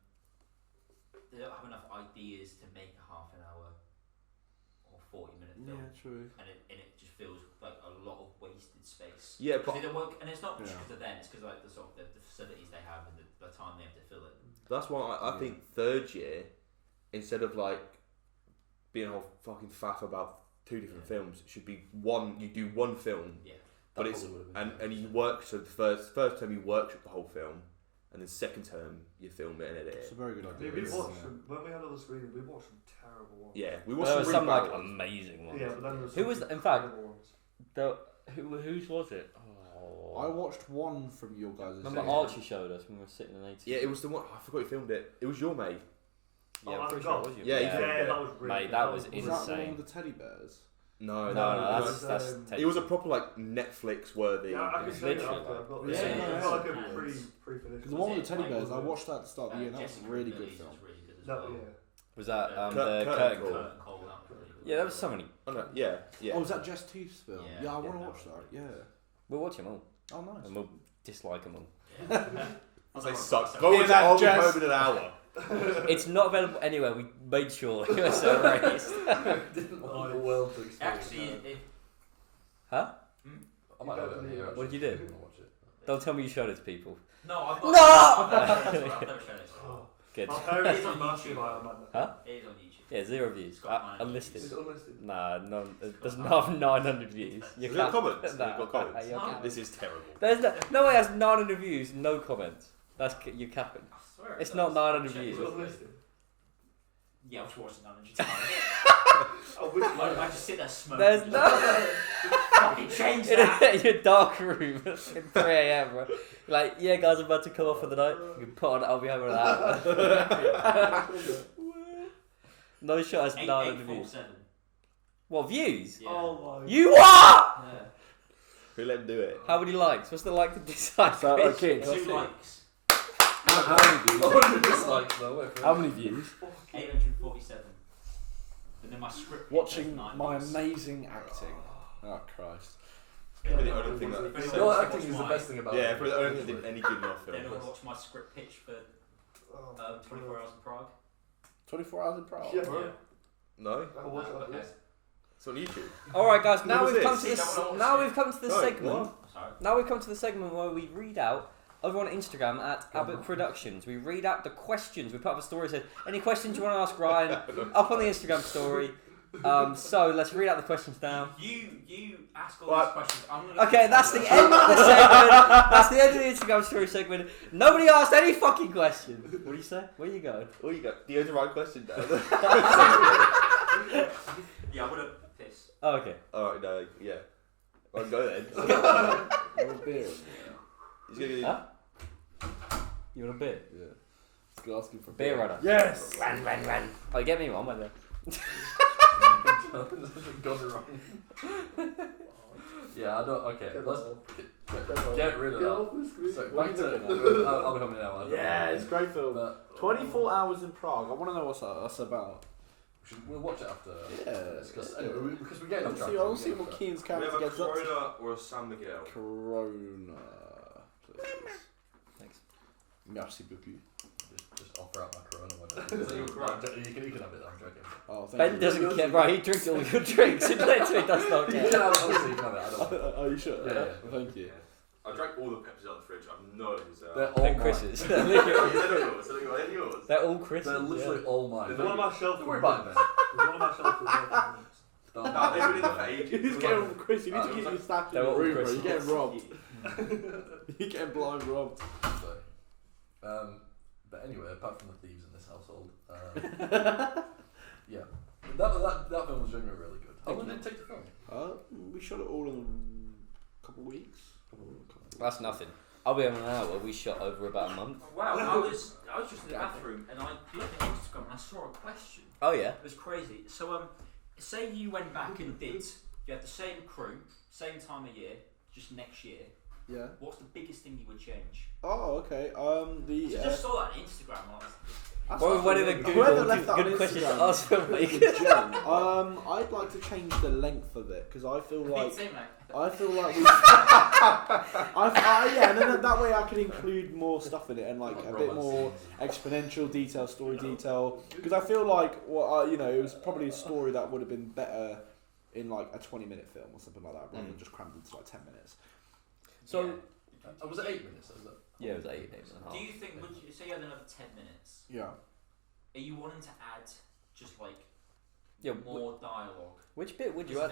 have enough ideas to make a half an hour or 40-minute film. Yeah, true. And it just feels like a lot of wasted space. Yeah, but they don't work, and it's not just because of them. It's because like the sort of the facilities they have and the time they have to fill it. that's why I think third year, instead of like being a whole fucking faff about 2 different films, should be one. You do one film. Yeah. But it's and you work. So the first term you workshop the whole film. And then second term, you film it and edit it. It's a very good idea. We watched them, when we had other screening, we watched some terrible ones. Yeah, we watched There were some really like bad ones. amazing ones. Yeah, but then there was Who some was in fact terrible ones. whose was it? Oh. I watched one from your guys'. Remember Archie showed us when we were sitting in 18. Yeah, it was the one. I forgot you filmed it. It was your mate. Yeah, I'm Oh, pretty God. sure it was you. Yeah, Yeah, that was really Mate, that was Was that the one insane. with the teddy bears? No, that's It was a proper like Netflix worthy. Yeah, I can show you Literally. after. I've got Yeah, this. yeah, I've yeah. got like a Yeah. pre-finished. The one with the teddy Like, bears, I was watched that at the start of the year. That was a Jessica really good Billy's film. was really good as That, well. yeah. Was that the Curtain curtain Call. call? Curtain Call, that was really good. Yeah, there was so many. Oh, no, yeah. Oh, was that Jess Tooth's film? Yeah, Yeah, I yeah, want to that watch was that. really Yeah. We'll watch them all, Oh, nice. and we'll dislike them all. They suck. Go Go in in that that Jess. over an hour. It's not available anywhere. We made sure it was so racist. Didn't want the world to experience Actually, that. Huh? I might have it here. What did you do? I'm gonna watch it. Don't tell me you showed it to people. no, I've No! got I've never shown it. Oh. Good. My It parents is are on massive YouTube. Iron Man. Huh? It is on YouTube. Yeah, 0 views. It's got 900 Unlisted. Is it unlisted? Nah, no, it doesn't have 900 views. You Has it got can't- comments? Nah, Has it got comments? you're No. capping. This is terrible. There's no way it has 900 views, no comments. You're capping. I swear it It's does. not 900 Check views. Is it. it unlisted? Yeah, I've watched it 900 times. Oh, which one? I just sit there smoking. There's no. Fucking change that. In your dark room at 3 a.m. Bro. You're like, yeah, guys, I'm about to come off for the night. You can put on I'll Be Home in an hour. No shot has 900 views. 847. What, views? Yeah. Oh my. You what? Yeah. Who let him do it? How many likes? What's the like to dislike? So, ratio? okay, 2 likes. How many views? 100 dislikes though. Wait for it. How many views? 847. And then my script. Watching has 9 my likes. amazing acting. Oh Christ. Probably the only thing that. If anyone Your wants to acting watch is the my- best thing about Yeah, it. probably the only thing that did any good in our Then film. I watch my script pitch for 24 Hours in Prague. 24 hours in Prague. Yeah, bro. No, I'll watch that. Okay. it's on YouTube. All right, guys. Now was we've come this? to this. Is that what I Now watched? we've come to the No, segment. what? Sorry. Now we've come to the segment where we read out over on Instagram at Abbot Productions. We read out the questions. We put up a story that says, any questions you want to ask Ryan? Up on the Instagram story. So let's read out the questions now. You ask all What? these questions. I'm gonna Okay, that's the end of the segment. That's the end of the Instagram story segment. Nobody asked any fucking questions. What do you say? Where you going? Oh, you got the right question down. Yeah, I'm gonna piss. Oh, okay. Alright, no, yeah. I'll go then. Or a beer. He's gonna get Huh? You want a beer? Yeah. Let's go asking for Beer runner. Yes! Ran. Oh, get me one, my there. Gone wrong. Yeah, I don't. Okay, let's get rid of that. So back to I'll be coming now. Yeah, it's a great film. But 24 hours in Prague. I want to know what's that's about. we'll watch it after. Yeah. Because anyway, because we're getting I off want track. to see what Keane's We character have a gets up to. Corona or a San Miguel. Corona, please. Thanks. Merci beaucoup. Just offer out my Corona one. So you're correct. You can have it. I'm joking. Oh, thank Ben you. doesn't care. Right, he drinks all your drinks. He literally does not You care. can have it. Honestly, you can have it. I don't. want it. Are you sure? Yeah. Thank you. I drank all the Pepsis out of the fridge. I've no desire. They're all They're mine. Chris's. They're yours. They're yours. They're all Chris's. They're literally all mine. There's one on my shelf. Don't worry about it, Ben. There's one on my shelf. Don't- No, they've been in there for ages. He's getting Chris. You need to keep your stash in They're your all room, bro. Chris's. You're getting robbed. You're getting blind robbed. So, but anyway, apart from the thieves in this household, yeah, that film was genuinely really good. How long did it take to film? We shot it all in a couple of weeks. That's nothing. I'll be on an hour. We shot over about a month. Wow, I was just in the bathroom and I looked at Instagram and I saw a question. Oh yeah. It was crazy. So say you went back and you had the same crew, same time of year, just next year. Yeah. What's the biggest thing you would change? Oh, okay. So just saw that on Instagram. What are the good questions to ask filmmakers? I'd like to change the length of it because I feel like we. And then that way I can include more stuff in it and like a bit more exponential detail, story detail. Because I feel like it was probably a story that would have been better in like a 20-minute film or something like that, rather than just crammed into like 10 minutes. So was it 8 minutes? Was it? Yeah, it was 8 minutes and a half. Do you think? Would you say you had another 10 minutes? Yeah. Are you wanting to add just like more dialogue? Which bit would you add?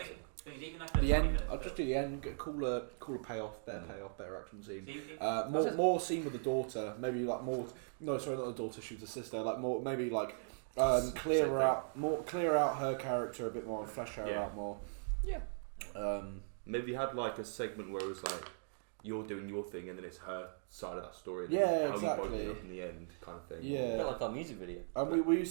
The end. I'll just do the end. Get cooler payoff, better action scene. More scene with the daughter. Maybe like more. No, sorry, not the daughter. She was the sister. Like more. Maybe like clear out her character a bit more and flesh her out more. Yeah. Maybe you had like a segment where it was like you're doing your thing and then it's her side of that story. And yeah, how exactly. you both in the end, kind of thing. Yeah, a bit like our music video. And we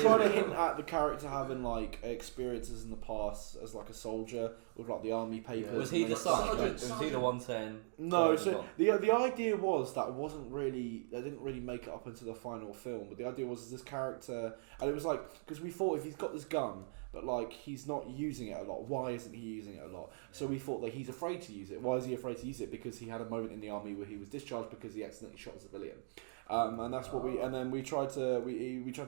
try to hint at the character having like experiences in the past as like a soldier with like the army papers. Yeah. Was he the sergeant? Was he the one saying? No. So the idea was that they didn't really make it up into the final film. But the idea was this character, and it was like because we thought if he's got this gun. But like he's not using it a lot. Why isn't he using it a lot? So we thought that he's afraid to use it. Why is he afraid to use it? Because he had a moment in the army where he was discharged because he accidentally shot a civilian. And that's what we. And then we tried to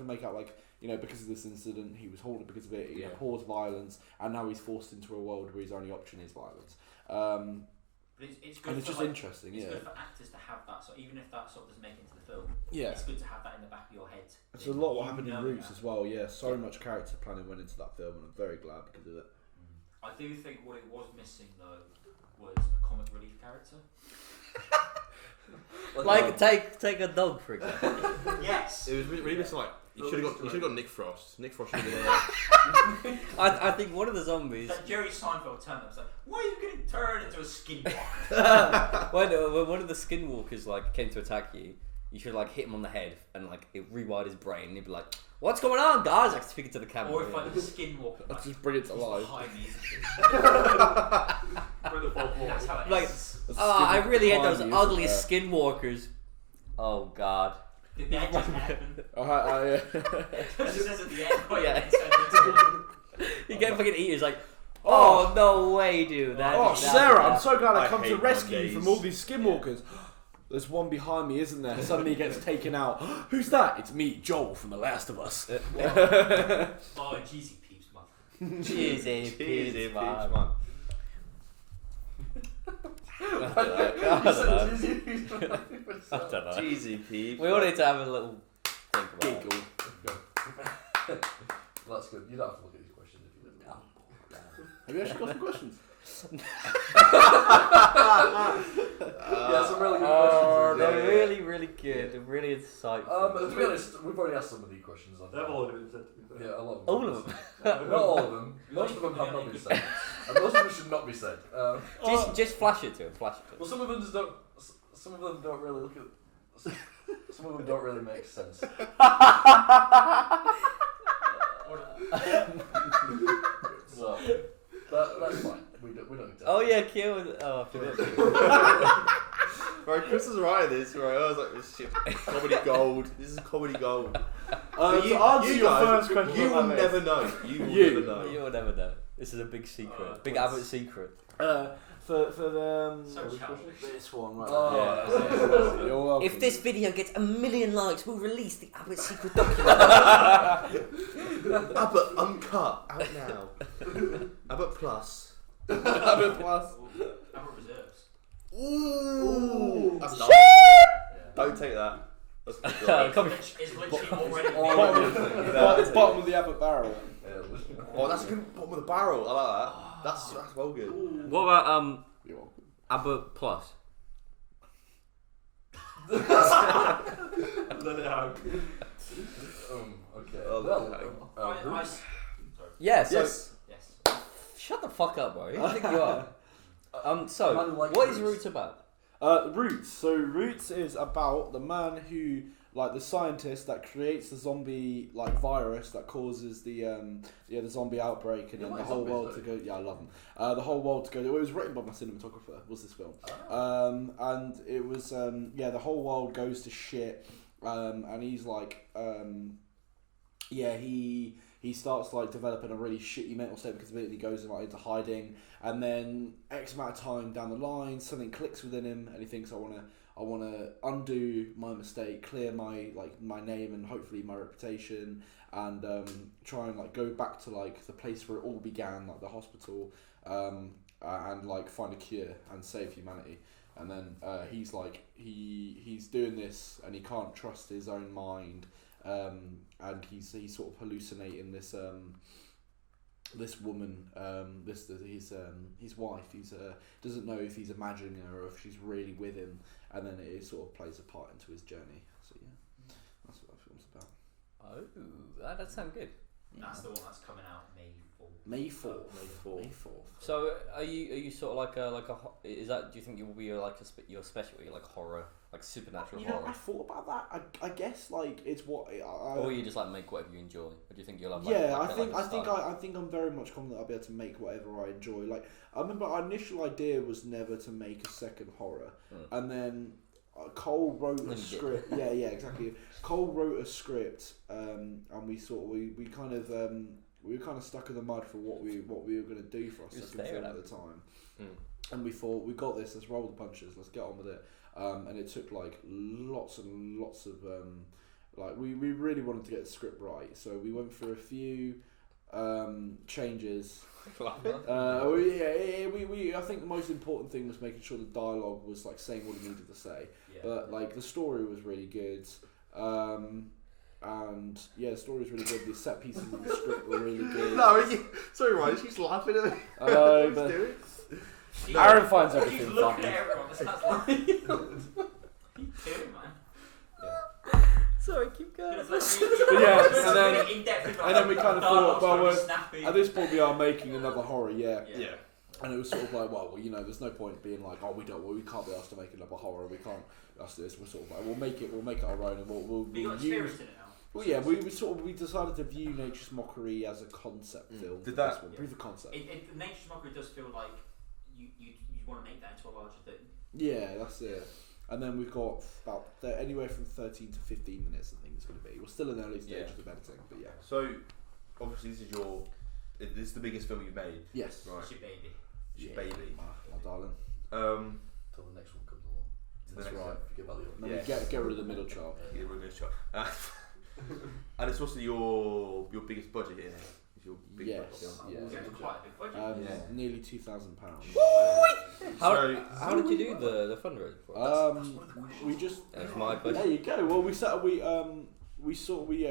make out like because of this incident he was haunted because of it. He abhors violence, and now he's forced into a world where his only option is violence. It's good. And it's just interesting. It's good for actors to have that. So even if that sort of doesn't make it into the film, it's good to have that in the back of your head. It's a lot what happened in Roots as well. Yeah, so much character planning went into that film, and I'm very glad because of it. I do think what it was missing though was a comic relief character. Like take a dog for example. Yes. It was really missing. Like you should have got Nick Frost. Nick Frost should have been there. I think one of the zombies. That Jerry Seinfeld turned up was like, why are you getting turned into a skinwalker? When one of the skinwalkers like came to attack you. You should like hit him on the head and like it rewired his brain and he'd be like, "What's going on, guys?" Like speaking to the camera. Or if like the skinwalker, that's just brilliant to live. That's how it like, is. I really hate those ugly skinwalkers. Oh God. Did that just happen? Yeah. It says at the end. Oh yeah. You get fucking eaters like. Oh no way, dude! Sarah, I'm so glad I come to rescue you from all these skinwalkers. There's one behind me, isn't there? Suddenly he gets taken out. Who's that? It's me, Joel from The Last of Us. Oh, cheesy peeps, man. Cheesy peeps, man. I don't know. Cheesy peeps. We all need to have a little think about giggle. That's good. You don't have to look at these questions if you don't know. Have you actually got some questions? Yeah, some really good questions. They're really, really good. They're really insightful. To be honest, we've already asked some of these questions. They've all been sent to me. Yeah, a lot of them. All of them? Not all of them. Most of them have not been said. And most of them should not be said. Just flash it to him. Well, some of them don't. Some of them don't really look at. Some of them don't really make sense. So that's fine. We don't need to. Oh yeah, kill. Oh, I forgot. Right, Chris is right at this. Right, I was like, this shit, comedy gold. This is comedy gold. To answer your first question, you will never know. You will never know. You will never know. This is a big secret. Big Abbott secret. For the this one right there. You're welcome. If this video gets 1 million likes, we'll release the Abbott secret document. Abbott Uncut out now. Abbott Plus. Abbott Plus. Abbott Reserves. Ooh. That's not. Don't take that. That's It's literally already bottom of the Abbott barrel. Oh, that's a good bottom of the barrel. I like that. That's well good. What about Abbott Plus? Let it out. Okay. Yes. Yes. Shut the fuck up, bro. Who do you think you are? So, what is Roots about? Roots. So Roots is about the man who, like the scientist that creates the zombie like virus that causes the zombie outbreak and then the whole world to go. Yeah, I love him. The whole world to go. It was written by my cinematographer. Was this film? And it was the whole world goes to shit. and he's like, he starts like developing a really shitty mental state because he goes like into hiding, and then X amount of time down the line, something clicks within him, and he thinks, I want to undo my mistake, clear my name and hopefully my reputation, and try and like go back to like the place where it all began, like the hospital, and like find a cure and save humanity. And then he's doing this, and he can't trust his own mind, and he's sort of hallucinating this this woman, his wife. He doesn't know if he's imagining her or if she's really with him, and then it sort of plays a part into his journey. So yeah, that's what that film's about. Oh, that sounds good. That's the one that's coming out May 4th. So are you sort of like a is that, do you think you will be like your specialty, like horror, like supernatural horror? I thought about that. I guess like it's what or you just like make whatever you enjoy. Or do you think you'll have I think I'm very much confident I'll be able to make whatever I enjoy. Like I remember our initial idea was never to make a second horror, and then Cole wrote a script. Yeah, exactly. Cole wrote a script, and we were kind of stuck in the mud for what we were going to do for our second film at the time. And we thought, we got this, let's roll the punches, let's get on with it. And it took like lots and lots of we really wanted to get the script right, so we went through a few changes. I think the most important thing was making sure the dialogue was like saying what it needed to say. But like the story was really good. And yeah, the story was really good. The set pieces of the script were really good. Sorry, Ryan, she's laughing at me. I know, but Aaron finds everything funny. Sorry, keep going. And then we kind of thought, well, at this point we are making another horror, yeah. And it was sort of like, well, there's no point being like, we can't be asked to make another horror. We can't ask this. We're sort of like, we'll make it our own, and we'll use. Well, yeah, we decided to view Nature's Mockery as a concept film. Did that proof of concept? Nature's Mockery does feel like you want to make that into a larger thing. Yeah, that's it. And then we've got about anywhere from 13 to 15 minutes. I think it's going to be. We're still in the early stages of editing, but yeah. So obviously this is the biggest film you've made. Yes. Right. It's your baby. It's your baby. My darling. Till the next one comes along. That's right. Forget about the other. Get rid of the middle child. Get rid of the middle child. And it's also your biggest budget here. It's your big budget. Quite a big budget. Nearly £2,000. How did you do the fundraising for it? We just. That's my budget. There you go. Well, we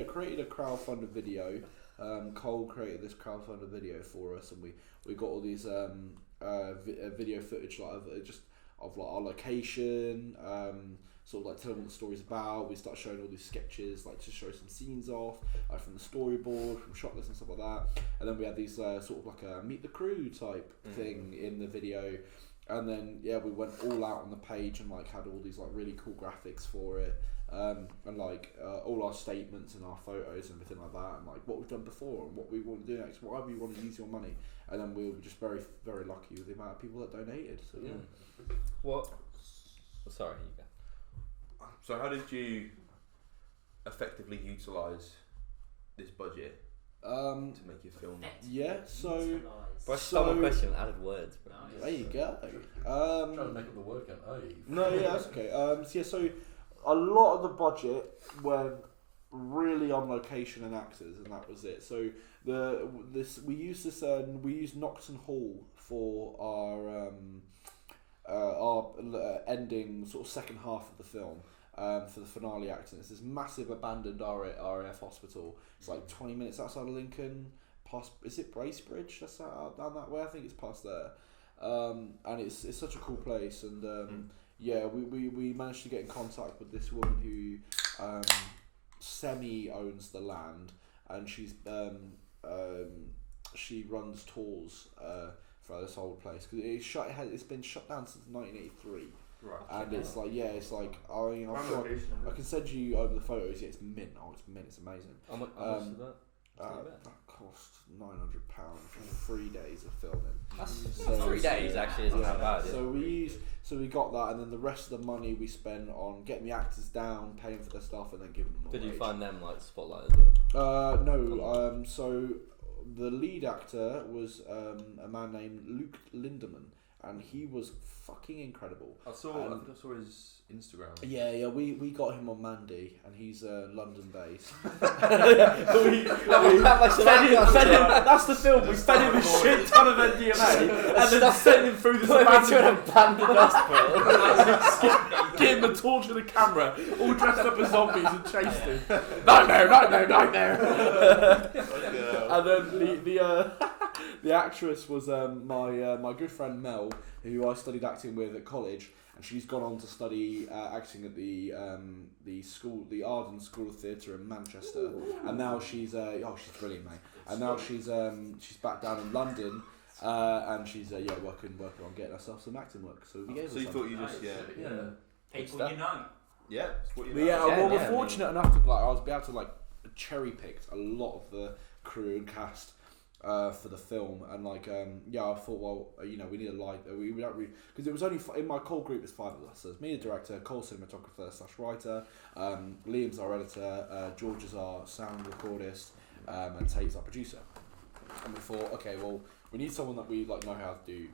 created a crowdfunded video. Cole created this crowdfunded video for us, and we got all these video footage of our location. Sort of like telling what the story's about. We start showing all these sketches, like to show some scenes off, like from the storyboard, from shot lists and stuff like that. And then we had these sort of like a meet the crew type thing in the video. And then we went all out on the page and like had all these like really cool graphics for it, and like all our statements and our photos and everything like that, and like what we've done before and what we want to do next, why we want to use your money. And then we were just very, very lucky with the amount of people that donated. So yeah. What? Sorry, you go. So how did you effectively utilise this budget to make your film? Yeah, so... I stole my question and added words. Bro. There you go. Trying to make up the word count. No, yeah, that's okay. So a lot of the budget went really on location and actors, and that was it. So we used Nocturne Hall for our ending sort of second half of the film. For the finale acting, it's this massive abandoned RAF hospital. It's like 20 minutes outside of Lincoln. Is it Bracebridge? That's down that way. I think it's past there. And it's such a cool place. And we managed to get in contact with this woman who semi owns the land, and she runs tours for this whole place because it's been shut down since 1983. Right. And it's like I can send you over the photos. Yeah, it's mint. It's amazing. How much is that? That cost £900 for 3 days of filming. That's 3 days actually isn't that bad. So So we got that, and then the rest of the money we spent on getting the actors down, paying for their stuff, and then giving them. Did you wage. find them like spotlight as well? No. So the lead actor was a man named Luke Lindemann, and he was fucking incredible. I think I saw his Instagram. Yeah, we got him on Mandy, and he's London based. That's the film. We fed him a shit ton of MDMA, and then sent him through this abandoned hospital. Get him a torch with a camera, all dressed up as zombies, and chased him. Nightmare. And then the actress was my good friend Mel, who I studied acting with at college. And she's gone on to study acting at the Arden School of Theatre in Manchester. Ooh. And now she's she's brilliant, mate. And now she's back down in London, and she's working on getting herself some acting work. So we gave her you thought you just people you know. Yeah, it's what you know. Well, we're fortunate enough to I was able to cherry picked a lot of the crew and cast. For the film, and I thought, we need a light. We don't really, because it was only in my core group. It's 5 of us. So it's me, the director, Cole, cinematographer / writer, Liam's our editor, George is our sound recordist, and Tate's our producer. And we thought, okay, well, we need someone that we know how to do.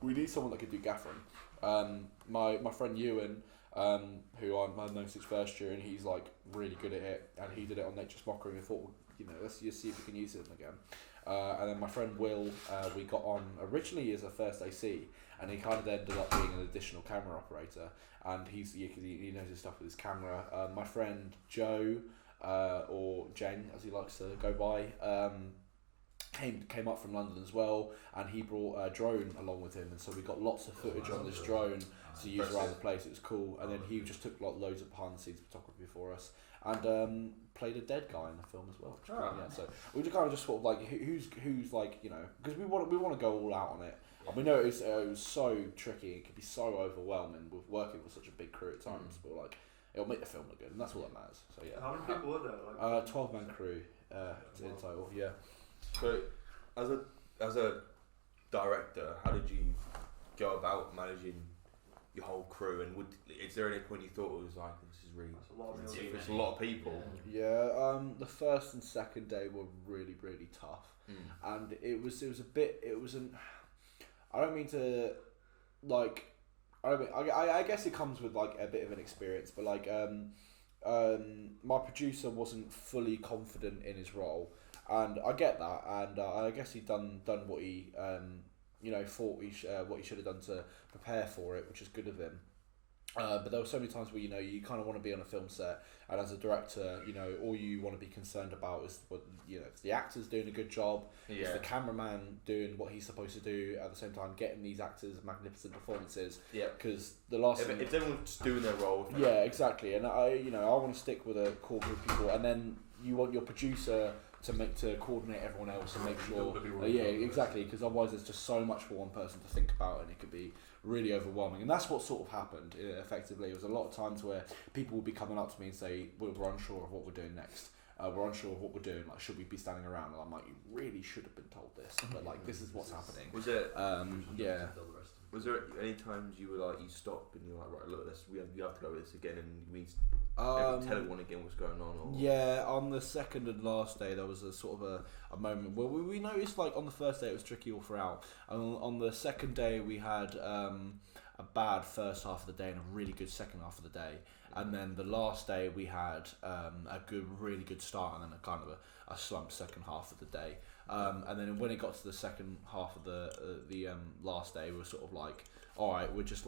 We need someone that can do gaffering. My friend Ewan, who I've known since first year, and he's really good at it, and he did it on Nature's Mockery. And we thought, let's just see if we can use him again. And then my friend Will, we got on originally as a first AC, and he kind of ended up being an additional camera operator, and he knows his stuff with his camera. My friend Joe, or Jen as he likes to go by, came up from London as well, and he brought a drone along with him, and so we got lots of footage on this drone to use around the place. It was cool, and then he just took loads of behind the scenes photography for us, and played a dead guy in the film as well. So we just kind of just sort of who's because we want to go all out on it. Yeah. And we know it was so tricky. It could be so overwhelming with working with such a big crew at times, but it'll make the film look good, and that's all that matters. So yeah. How many people were there? 12-man crew in total. Yeah. So as a director, how did you go about managing your whole crew, and is there any point you thought it was it's a lot of people? Yeah, the first and second day were really, really tough, and it was I don't mean to I guess it comes with a bit of an experience, but my producer wasn't fully confident in his role, and I get that, and I guess he'd done what he thought what he should have done to prepare for it, which is good of him. But there were so many times where you kind of want to be on a film set, and as a director, all you want to be concerned about is what if the actor's doing a good job, is the cameraman doing what he's supposed to do, at the same time getting these actors magnificent performances. Yeah. Because the last if everyone's doing their role. Yeah, exactly. And I want to stick with a core group of people, and then you want your producer to coordinate everyone else and make sure. Exactly. Because otherwise, there's just so much for one person to think about, and it could be really overwhelming. And that's what sort of happened. Effectively, it was a lot of times where people would be coming up to me and say, "We're unsure of what we're doing next. We're unsure of what we're doing. Should we be standing around?" And I'm like, "You really should have been told this, but this is what's happening." Was it? Yeah. Was there any times you were you stopped and you're like, right, look, we have to go with this again, and we tell everyone again what's going on? Or? Yeah, on the second and last day there was a sort of a moment where we noticed on the first day it was tricky all throughout, and on the second day we had a bad first half of the day and a really good second half of the day, and then the last day we had a really good start and then a kind of a slump second half of the day. And then when it got to the second half of the last day, we were sort of all right, we're just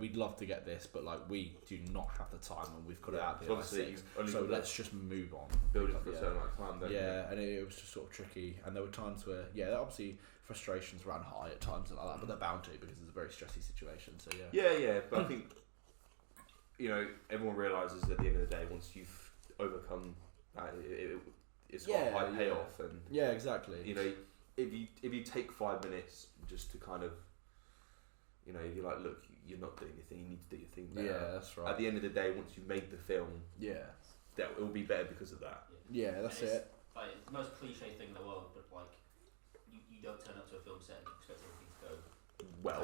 we'd love to get this, but we do not have the time, and we've got it out here by 6, so let's just move on. Build it for a certain amount of time, and it was just sort of tricky, and there were times where obviously frustrations ran high at times and like that, but they're bound to because it's a very stressy situation. So but I think everyone realises at the end of the day, once you've overcome that, it's got a high payoff, and exactly. If you take 5 minutes just to kind of, if you're like, look, you're not doing your thing, you need to do your thing better. Yeah, that's right. At the end of the day, once you've made the film, that it will be better because of that. Yeah, that's it. The most cliche thing in the world, but you don't turn up to a film set and expect everything to go well.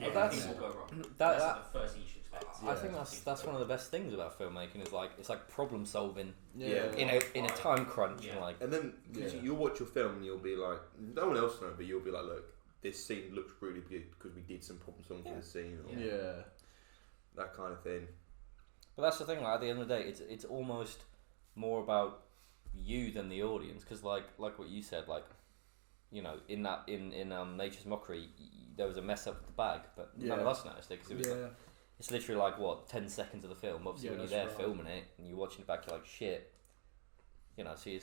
Everything will go wrong. That's the first thing you should expect. I think that's one of the best things about filmmaking is like it's like problem solving Yeah. in a time crunch. Yeah. Like, And then you'll watch your film and you'll be like, no one else knows, but you'll be like, look, this scene looks really good because we did some problem solving for the scene. Or that kind of thing. but that's the thing. Like, at the end of the day, it's almost more about you than the audience because like what you said, like, you know, in Nature's Mockery, there was a mess up with the bag, but none of us noticed it because it was like, it's literally like what 10 seconds of the film. Obviously, when you're there filming it and you're watching it back, you're like shit. You know, so you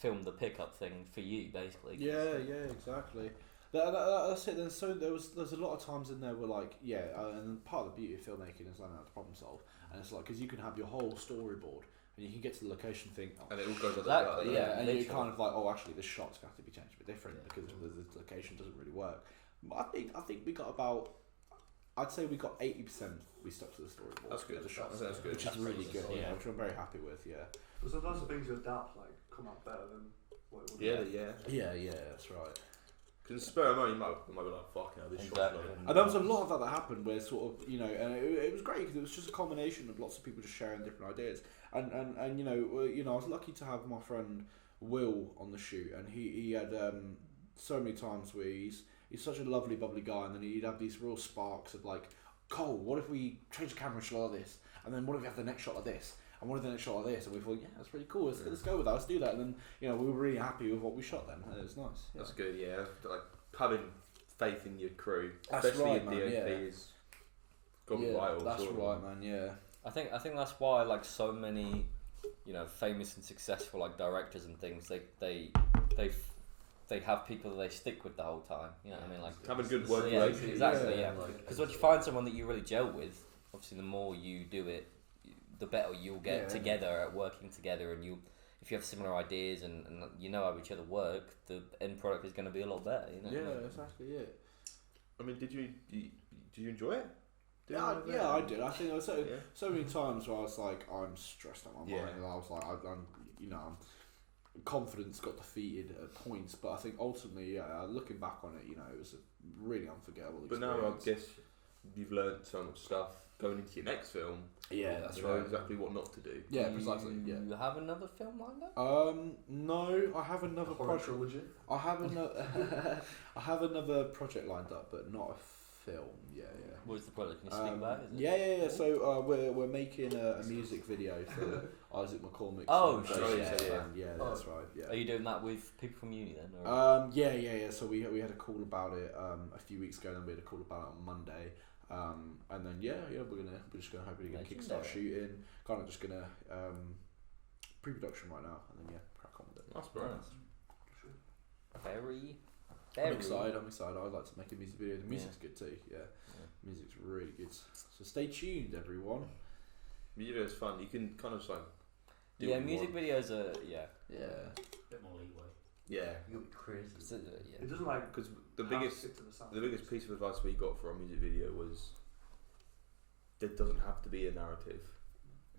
film the pickup thing for you basically. Yeah, exactly. That's it. Then so there's a lot of times in there where like and part of the beauty of filmmaking is learning how to problem solve, and it's like because you can have your whole storyboard and you can get to the location thing, and it all goes like that. And you're kind of like, oh, actually, this shot's going to have to be changed a bit different because the location doesn't really work. But I think we got about, I'd say we got 80%. We stuck to the storyboard. That's good. The shots, That's good. which is really good. Which I'm very happy with. Yeah. But sometimes the things you adapt like come out better than what it would. Yeah. That's right. Because in spur of the moment, you might be like, fuck, this shot's like... And there was a lot of that happened where sort of, you know, and it was great because it was just a combination of lots of people just sharing different ideas. And you know, I was lucky to have my friend Will on the shoot, and he had so many times where he's such a lovely, bubbly guy, and then he'd have these real sparks of like, Cole, what if we change the camera shot like this, and then what if we have the next shot like this, and what if the next shot like this, and we thought, that's pretty cool. Let's go with that. Let's do that. And then we were really happy with what we shot then, and it was nice. That's good. Yeah, like having faith in your crew, that's especially right, in DOP, is got vital. That's right, man. Yeah. I think that's why like so many, you know, famous and successful like directors and things, they have people that they stick with the whole time. You know what I mean? Like having good work relationship. Exactly. Yeah. Because when you find someone that you really gel with, obviously the more you do it, the better you'll get together at working together, and if you have similar ideas and you know how each other work, the end product is going to be a lot better. You know? Yeah, exactly it. I mean, did you enjoy it? I did. I think there were so many times where I was like, I'm stressed out my mind, and I was like, I'm confidence got defeated at points, but I think ultimately, looking back on it, you know, it was a really unforgettable experience. But now I guess you've learned so much stuff going into your next film. Yeah, that's right. Exactly what not to do. Yeah, precisely. Yeah. You have another film lined up? No, I have another project. I have another project lined up, but not a film. Yeah. What's the project? Can you speak about it? Yeah. So we're making a music video for Isaac McCormick's. Oh, sure. Yeah, that's right. Yeah. Are you doing that with people from uni then? Or? Yeah. So we had a call about it a few weeks ago, and then we had a call about it on Monday. And then we're just gonna hopefully kickstart shooting. Kind of just gonna pre-production right now, and then crack on with it. That's brilliant. Very. I'm excited. I'd like to make a music video. The music's good too. Yeah. Music's really good. So stay tuned, everyone. Music video's fun. You can kind of like. Music videos are a bit more leeway. Yeah. You'll be crazy. It doesn't like because the biggest piece of advice we got for our music video was there doesn't have to be a narrative,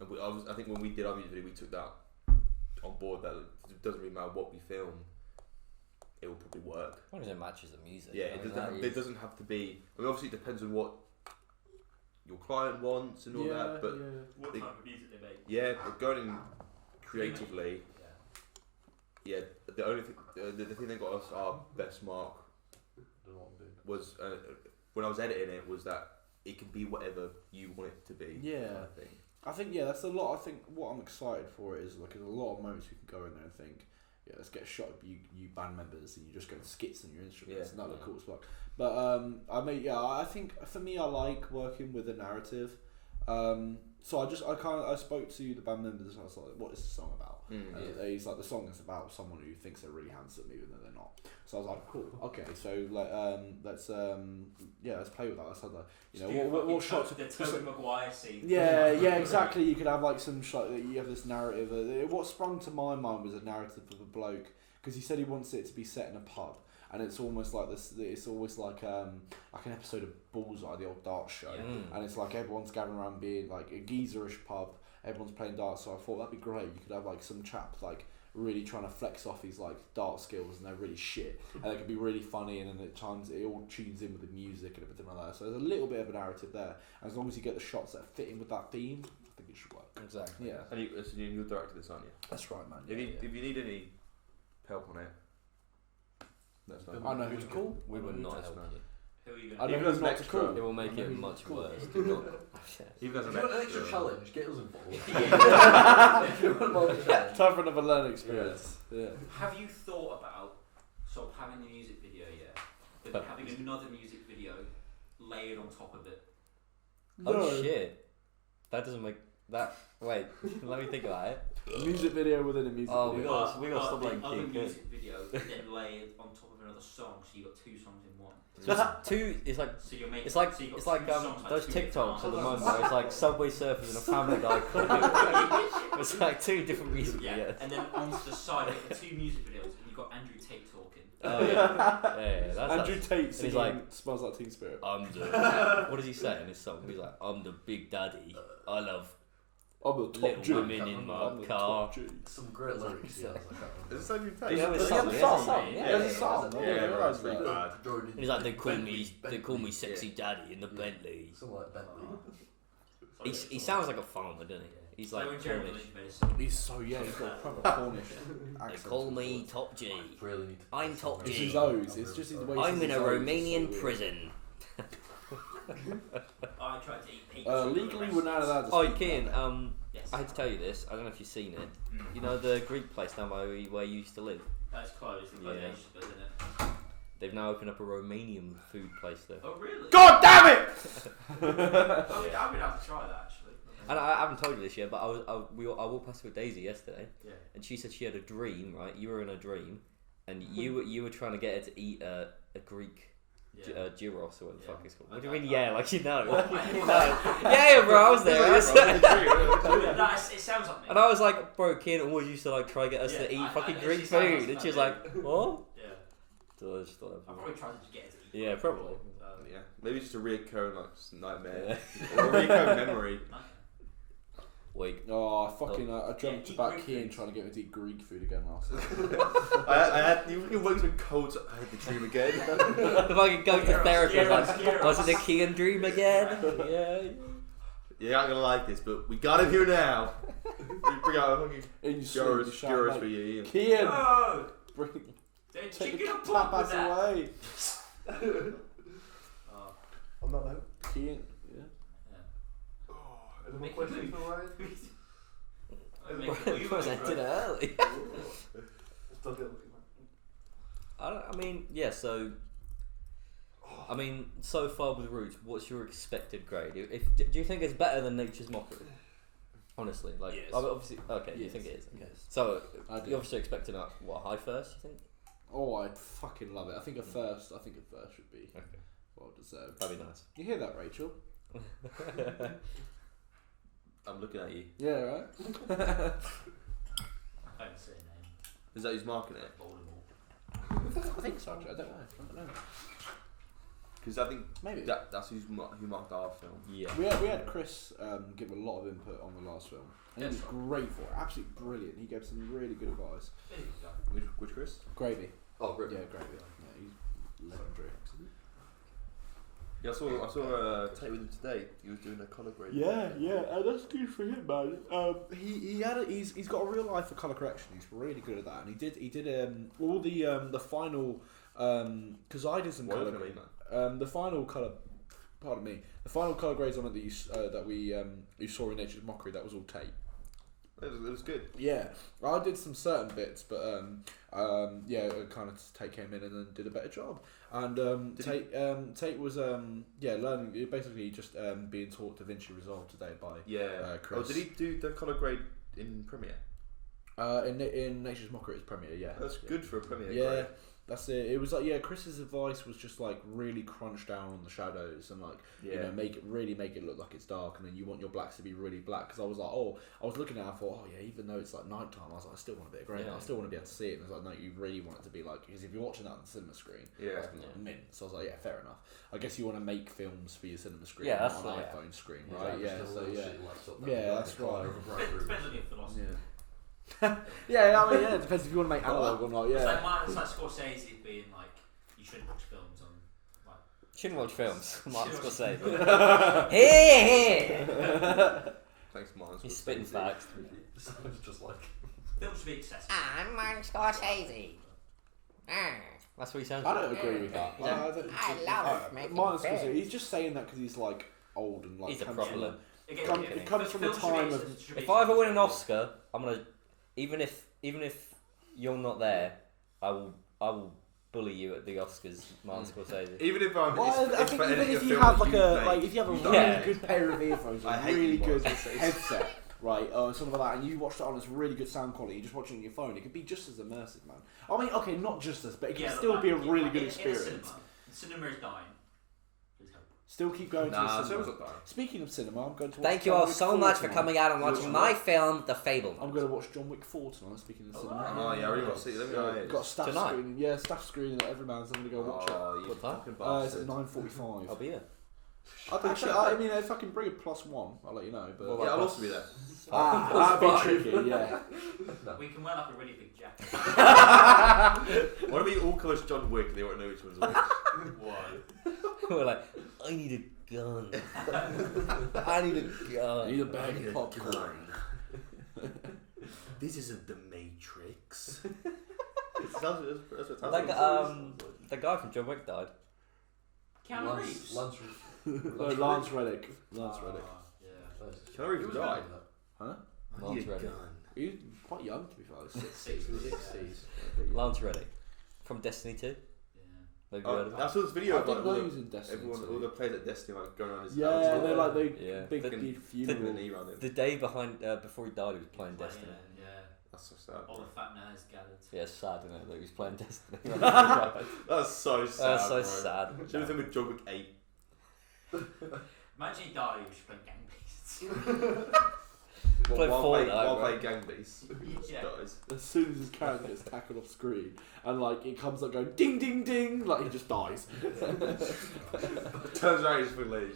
and I think when we did our music video, we took that on board. That it doesn't really matter what we film. It will probably work. As long as it matches the music. Yeah, it doesn't have to be. I mean, obviously, it depends on what your client wants and all that. But what type of music they make. Yeah, but going in creatively. Yeah, the only thing, the thing that got us our best mark was when I was editing it was that it can be whatever you want it to be. Yeah, I think that's a lot. I think what I'm excited for is like there's a lot of moments you can go in there and think. Yeah, let's get a shot of you band members and you just go skits on your instruments and that look cool as fuck. But I think for me I like working with a narrative. So I spoke to the band members and I was like, what is the song about? He's like, the song is about someone who thinks they're really handsome even though they're not. So I was like, cool, okay, so like let's play with that. Let's have that. What shots? The Tobey Maguire scene. Yeah, exactly. You could have like some shot that you have this narrative. What sprung to my mind was a narrative of a bloke because he said he wants it to be set in a pub, and it's almost like this. It's almost like an episode of Bullseye, the old darts show, and it's like everyone's gathering around being like a geezerish pub. Everyone's playing darts, so I thought that'd be great. You could have like some chap like really trying to flex off his like dark skills, and they're really shit, and they can be really funny, and then at times it all tunes in with the music and everything like that. So there's a little bit of a narrative there. As long as you get the shots that fit in with that theme, I think it should work. Exactly. Yeah. And you're directing this, aren't you? That's right, man. If you need any help on it, let us know. I know who to call. We will not help you. Who are you I going know who's not to call. It will make it much worse. Do not. Even as If an you want an extra extra challenge, get us involved. to? If you want more of a challenge. Time for another learning experience. Yeah. Have you thought about sort of having the music video yet, but then having another music video layered on top of it? Oh shit! That doesn't make that. Wait, let me think about it. A music video within a music video. we got to stop playing other King music video then layered on top of another song, so you got two songs in one. So it's two. It's like So you're making. it's like so you've got it's like two songs, those two different TikToks at the artists. moment where it's like Subway Surfers and a Family Guy. It's like two different music Yeah, videos. and then onto the side of the two music videos, and you've got Andrew Tate talking. Oh yeah, that's Andrew Tate he's singing like, Smells Like Teen Spirit. I'm the. What does he say in his song? He's like, I'm the big daddy. I love I'm the top little G. women in my I'm the car. top G. Some great lyrics. Yeah, Is this Andrew Tate? Yeah, Does it's he have a song, song? yeah. Yeah, there's a song. Yeah, I didn't realise really that. bad. And he's like, they call me sexy daddy in the Bentley. Something like Bentley. He sounds like a farmer, doesn't he? He's like So when Jeremy Cornish. Lynch made a song, He's so he's got a proper Cornish They accent. call me Top G. Really need to. I'm Top It's G. his O's. It's just his way. I'm in a Romanian prison. I tried to eat pizza. Legally, we're not allowed to. Oh, speak Kian, like Yes. I had to tell you this. I don't know if you've seen it. You know the Greek place down by where you used to live? That's closed. They closed Yeah. ages ago, didn't it? They've now opened up a Romanian food place there. Oh really? God damn it! Oh, yeah, I'm gonna have to try that actually. And I haven't told you this yet, but I walked past with Daisy yesterday, Yeah. and she said she had a dream. Right, you were in a dream, and you were trying to get her to eat a Greek gyros or what the fuck it's called. What do you mean? Yeah, like you know. Like, you know. Yeah, bro, I was there. It sounds like me. And I was like, bro, Kian always used to like try to get us to eat fucking Greek she sounds food, like and she was that, like, what? Yeah. So I just thought I probably tried to get her to eat. Yeah, probably. Yeah, maybe just a reoccurring nightmare or a reoccurring memory. Wait. Oh, I dreamt about Kian trying to get me to eat Greek food again last night. I had you fucking wakes me cold. So I had the dream again. The fucking go to therapy. Like, was it a Kian dream again? Yeah. You're not gonna like this, but we got him here now. We bring out a fucking gyros for you. Kian! No! Bring, Take take the the tapas away! On that note, Kian, any more questions for Ryan? You presented early. Still get looking at. I mean, yeah. So, I mean, so far with Roots, what's your expected grade? Do you think it's better than Nature's Mockery? Honestly, like, Yes. obviously, okay. You Yes. think it is? Yes. So, I do. you're obviously expecting a high first. You think? Oh, I'd fucking love it. I think a first should be Okay. well deserved. That'd be nice. You hear that, Rachel? I'm looking at you. Yeah, right? I don't say a name. Is that who's marking it? Voldemort. I think so, actually. I don't know. Because I think Maybe. that's who marked our film. Yeah. We had Chris give a lot of input on the last film. And he was great for it. Absolutely brilliant. He gave some really good advice. Which Chris? Gravy. Oh, great. Yeah, Gravy. Yeah, he's legendary. Yeah, I saw Tate with him today. He was doing a colour grade. Yeah, that's good for him, man. He's got a real eye for colour correction. He's really good at that, and he did all the final because I did some colour grade. The final colour, pardon me, the final colour grades on it that you saw in Nature's Mockery, that was all Tate. It was good. Yeah, I did some certain bits, but kind of Tate came in and then did a better job. And Tate was learning, basically just being taught DaVinci Resolve today by Chris. Oh, did he do the colour grade in Premiere? In Nature's Mockery, it's Premiere. Yeah, That's good for a Premiere. Yeah. Grade. That's it. It was like Chris's advice was just like really crunch down on the shadows and like make it look like it's dark, and then you want your blacks to be really black. Because I was like, I was looking at it, I thought, even though it's like nighttime, I was like, I still want a bit of grey. I still want to be able to see it. And I was like, no, you really want it to be like, because if you're watching that on the cinema screen, it's like mint. So I was like, yeah, fair enough. I guess you want to make films for your cinema screen, not an iPhone screen, right? Yeah, so yeah, that's right. Depends on your philosophy. Yeah. Yeah, I mean, yeah, it depends if you want to make analog or not. Yeah. It's like Scorsese being like, you shouldn't watch films on. Like, shouldn't watch films. Martin Scorsese. Hey! Thanks, Martin. He's spitting facts. It's just like. Films should be accessible. I'm Martin Scorsese. That's what he sounds I like. don't agree with that. I love making Martin films. Scorsese. He's just saying that because he's like old and like. He's a problem. It comes from the time of. If I ever win an Oscar, I'm gonna even if you're not there, I will bully you at the Oscars, Martin Scorsese. Even if I'm. Well, I think even if you have if you have a really good pair of earphones, a really good headset, right, or something like that, and you watch it on its really good sound quality, you just watch it on your phone, it could be just as immersive, man. I mean, okay, not just as, but it can still be a really good experience. Cinema is dying. Still keep going to the cinema. Not Speaking of cinema, I'm going to watch Thank you all so much for coming out and watching my film, The Fable. I'm going to watch John Wick 4 tonight, speaking of cinema. Oh, yeah, I really want to see it. Got staff Tonight? screening. Yeah, staff screening at Everyman's. I'm going to go watch it. What time? It's at 9:45. I'll be here. I mean, if I can bring a +1, I'll let you know. But yeah, I'll also be there. That'd be tricky, yeah. We can wear like a really big jacket. What if we all call us John Wick and they won't know which one's which? Why? We're like, I need a gun. I need a gun. I need a bag of popcorn. This isn't the Matrix. The guy from John Wick died. Keanu Reeves. Lance Reddick. Lance Reddick. Yeah. Keanu Reeves died. Huh? Lance Reddick. He's quite young to be fair. 60s. Lance Reddick. From Destiny 2. Have you heard of I saw this video of didn't know like, he was in Destiny. everyone, all the players at Destiny like going around his Yeah, house. they're like big funeral. The day before he died, he was playing Destiny. Yeah. That's so sad. All the fat nerds gathered. Yeah, it's sad, isn't it? That he was playing Destiny. That's so sad. That's so sad. Should have been with John Wick 8. Imagine he died, he was just playing Gang Beasts. While playing Gang Beasts. Yeah. As soon as his character gets tackled off screen, and like it comes up going ding ding ding, like he just dies. Turns around, he's full leash.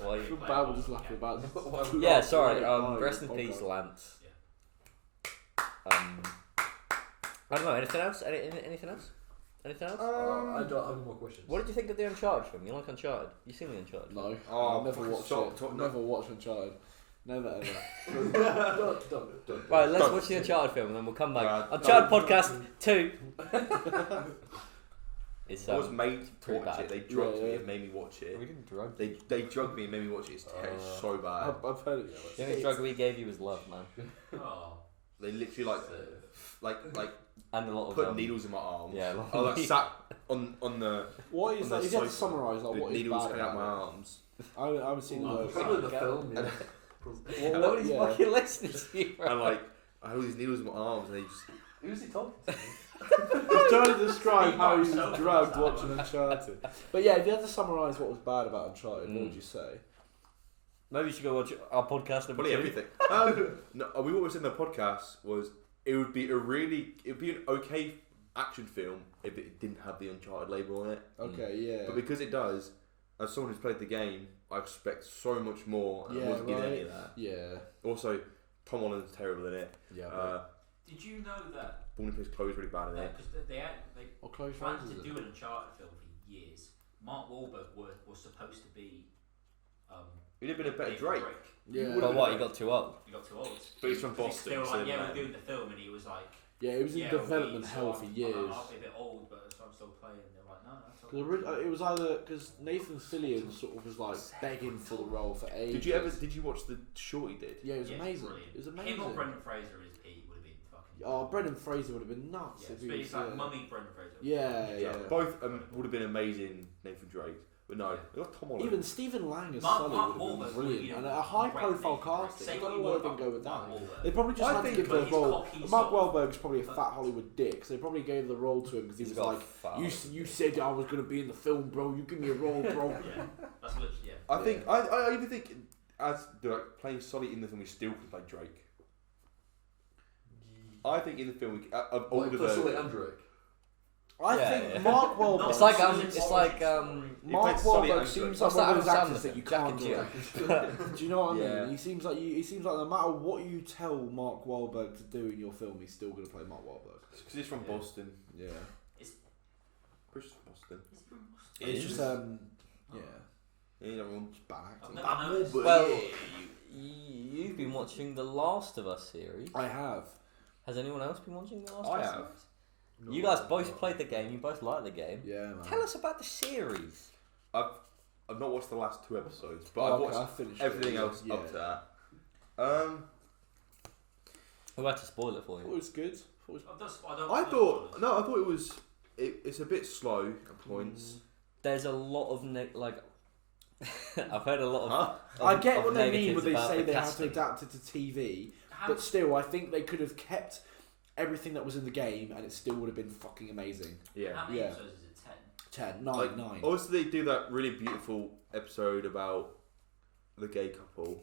Well, I feel bad we're just laughing about it. yeah, sorry. Rest in peace, Lance. I don't know. Anything else? Anything else? Anything else? I don't have any more questions. What did you think of the Uncharted film? You like Uncharted? You seen the Uncharted? No. Oh, never watched it. Never watched Uncharted. Never ever. Don't. Right, let's watch the Uncharted film and then we'll come back. Uncharted Podcast 2. It's, I was made to watch it. They drugged me and made me watch it. We didn't drug. They drugged me and made me watch it. It's so bad. I've heard it. The only drug we gave you was love, man. Oh. They literally like and a lot of put needles in my arms. Yeah. I like sat on the. What is that? You have to summarise like what is needles bad coming out about my it. arms. I haven't seen the film. Yeah. Nobody's fucking listening to you, bro. And like I had all these needles in my arms and they just. Who's he talking to? He's trying to describe how he was drugged watching Uncharted. But yeah, if you had to summarise what was bad about Uncharted, what would you say? Maybe you should go watch our podcast. Probably everything. No, what was in the podcast was it would be an okay action film if it didn't have the Uncharted label on it. Okay, yeah. But because it does, as someone who's played the game, I expect so much more, and I wasn't getting any of that. Yeah. Also, Tom Holland's terrible in it. Yeah. Did you know that? Born plays Chloe's really bad in it. Because they Chloe planned to do an Uncharted film for years. Mark Wahlberg was supposed to be. He'd have been a better Drake. Yeah. But what? He got too old. He got too old. But he's from Boston. They were like, we're doing the film, and he was like. Yeah, it was in development hell for years. I'll be a bit old, but I'm still playing. They're like, no, that's all. It was either because Nathan Fillion sort of was like begging for the role for ages. Did you watch the short he did? Yeah, it was amazing. Brilliant. It was amazing. Him or Brendan Fraser would have been fucking. Oh, Brendan Fraser would have been nuts Yeah, if he was. it's like mummy Brendan Fraser. Yeah. Both would have been amazing. Nathan Drake, but no, they got Tom Holland. Even Stephen Lang as Mark Sully would have Wahlberg been brilliant, would be and a high-profile casting. I don't know why they didn't go with that. They probably just had to give the role. Mark Wahlberg's probably a fat Hollywood dick, so they probably gave the role to him because he was like, "You said I was going to be in the film, bro. You give me a role, bro." Yeah, that's literally I think I even think as playing Sully in the film, we still can play Drake. I think in the film, of older versions. Sully and Drake. I think Mark Wahlberg. It's like Mark Wahlberg seems like one of those actors that you Jack can't do. Do you know what I mean? He seems like no matter what you tell Mark Wahlberg to do in your film, he's still going to play Mark Wahlberg. Because he's from Boston. Yeah. British Boston. It's just Yeah, everyone's back. Well, you've been watching the Last of Us series. I have. Has anyone else been watching the Last of I Us have. series? You guys both played the game. You both like the game. Yeah, man. Tell us about the series. I've not watched the last 2 episodes, but I've watched everything else up to that. We'll have to spoil it for you. It was good. I thought it was. It's a bit slow at points. There's a lot of I've heard a lot of. I get what they mean when they about say the they have to casting. adapt it to TV, but still, I think they could have kept everything that was in the game, and it still would have been fucking amazing. Yeah. How many episodes is it? 10. 9. 9. Obviously, they do that really beautiful episode about the gay couple.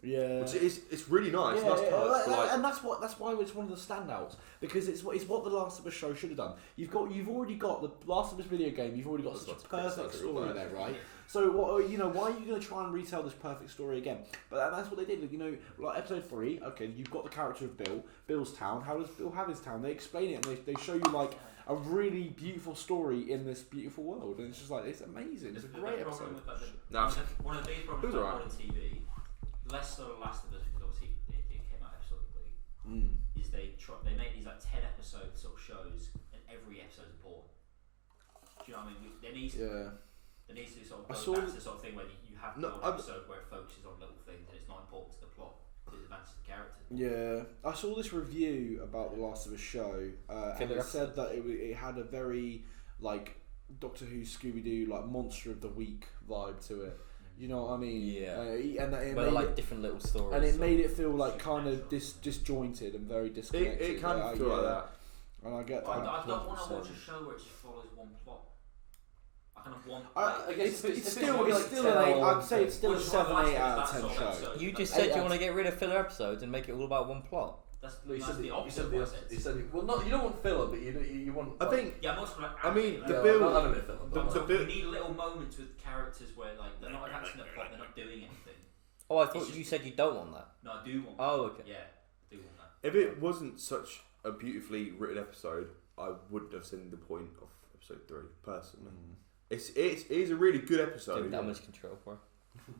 Yeah, which it's really nice. Yeah, nice touch, and that's why it's one of the standouts, because it's what the Last of Us show should have done. You've already got the Last of Us video game. You've already got such a perfect story there, right? So why are you going to try and retell this perfect story again? But that's what they did. Like episode 3. Okay, you've got the character of Bill. Bill's town. How does Bill have his town? They explain it and they show you like a really beautiful story in this beautiful world, and it's just like it's amazing. It's a great episode. One of the big problems with modern TV. Less so Last of Us, because obviously it came out episodically, is they make these like 10 episode sort of shows, and every episode is boring. Do you know what I mean? There needs to sort of go back to the sort of thing where you have one episode where it focuses on little things and it's not important to the plot, but it advances the character. Yeah, I saw this review about the Last of Us show, and it said that it had a very like Doctor Who, Scooby Doo, like Monster of the Week vibe to it. You know what I mean? Yeah. And it made like different little stories. And it made it feel like kind of disjointed and very disconnected. It can feel like that. And I get that. I don't want to watch a show where it just follows one plot. I kind of want. It's still an 8. I'd say it's still a 7, 8 out of 10 show. You just said you want to get rid of filler episodes and make it all about one plot. You said well, not you don't want filler, but you want. I think. Yeah, most like. I mean, the build. You need little moments with characters where like they're not advancing the plot, they're not doing anything. Oh, I thought you said you don't want that. No, I do want. Oh, okay. Yeah, I do want that. If it wasn't such a beautifully written episode, I wouldn't have seen the point of episode 3 personally. It is a really good episode. Didn't damage control for it.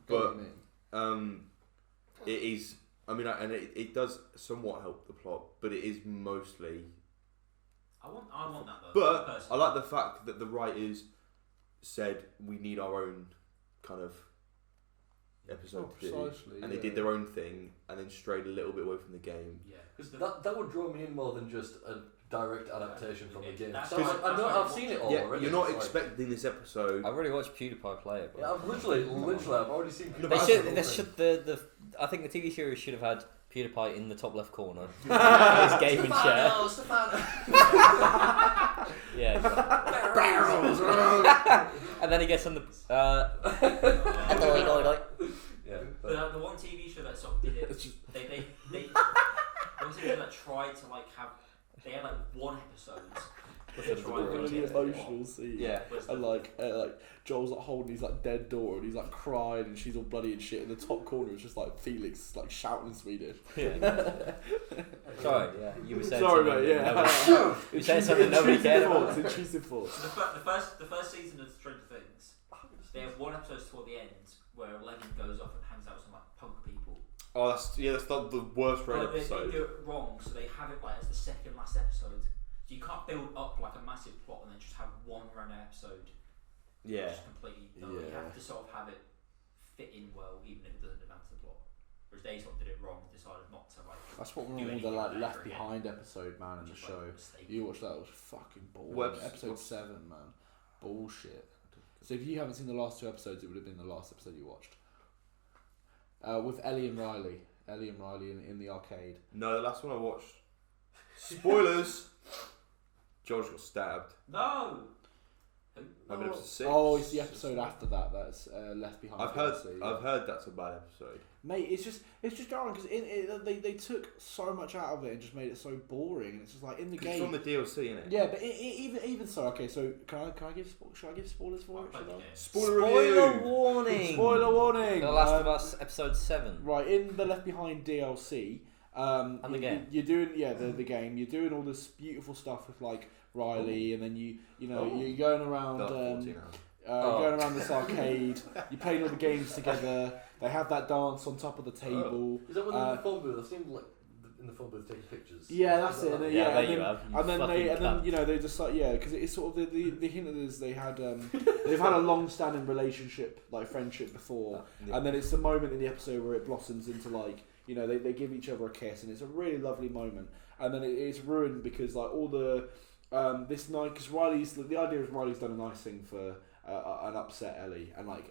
But it is. I mean, and it does somewhat help the plot, but it is mostly. I want that though. But I like the fact that the writers said we need our own kind of episode to do, and they did their own thing, and then strayed a little bit away from the game. Yeah, because that would draw me in more than just a direct adaptation from the game. I've seen it all already. You're not expecting this episode. I've already watched PewDiePie play it. Yeah, I've literally, I've already seen. I think the TV series should have had PewDiePie in the top left corner. His gaming chair. Yeah. And then he gets on the. The one TV show that sort of did it. They one TV show that tried to like have. They had like 1 episode. One of the emotional scenes. Yeah. And like Joel's like holding his like dead daughter and he's like crying and she's all bloody and shit. In the top corner it's just like Felix like shouting in Swedish. Yeah. Sorry, yeah. You were saying something. Mate, yeah. You were saying something nobody cared about. Intrusive thoughts. The first season of Stranger Things, they have 1 episode toward the end where Eleven goes off and hangs out with some like punk people. Oh, that's not the worst episode. They do it wrong, so they have it like as the second last episode. So you can't build up like a massive plot and then just have 1 random episode. Yeah. Just completely done. You have to sort of have it fit in well, even if it doesn't advance the plot. Whereas they sort of did it wrong, decided not to like. That's what we remember the like Left Behind episode, man, in the show. You watched that? It was fucking boring. Episode 7, man, bullshit. So if you haven't seen the last 2 episodes, it would have been the last episode you watched. With Ellie and Riley in the arcade. No, the last one I watched. Spoilers. George got stabbed. No. Episode 6. Oh, it's the episode after that. That's Left Behind. I've heard that's a bad episode. Mate, it's just jarring because they took so much out of it and just made it so boring. And it's just like in the game. It's from the DLC, innit? Yeah, but even so, okay. So should I give spoilers for it? Spoiler warning. Spoiler warning. The Last of Us episode 7. Right, in the Left Behind DLC. And the game. You're doing the game. You're doing all this beautiful stuff with like Riley, and then you're going around. Going around this arcade, you're playing all the games together. They have that dance on top of the table. Is that when they're in the phone booth? I've seen like in the phone booth taking pictures. Yeah, that's it. And then they just like because it's sort of the hint is they've had a long-standing relationship, like friendship before, and then it's the moment in the episode where it blossoms into like they give each other a kiss, and it's a really lovely moment, and then it's ruined because like all the this night because the idea is Riley's done a nice thing for. And upset Ellie and like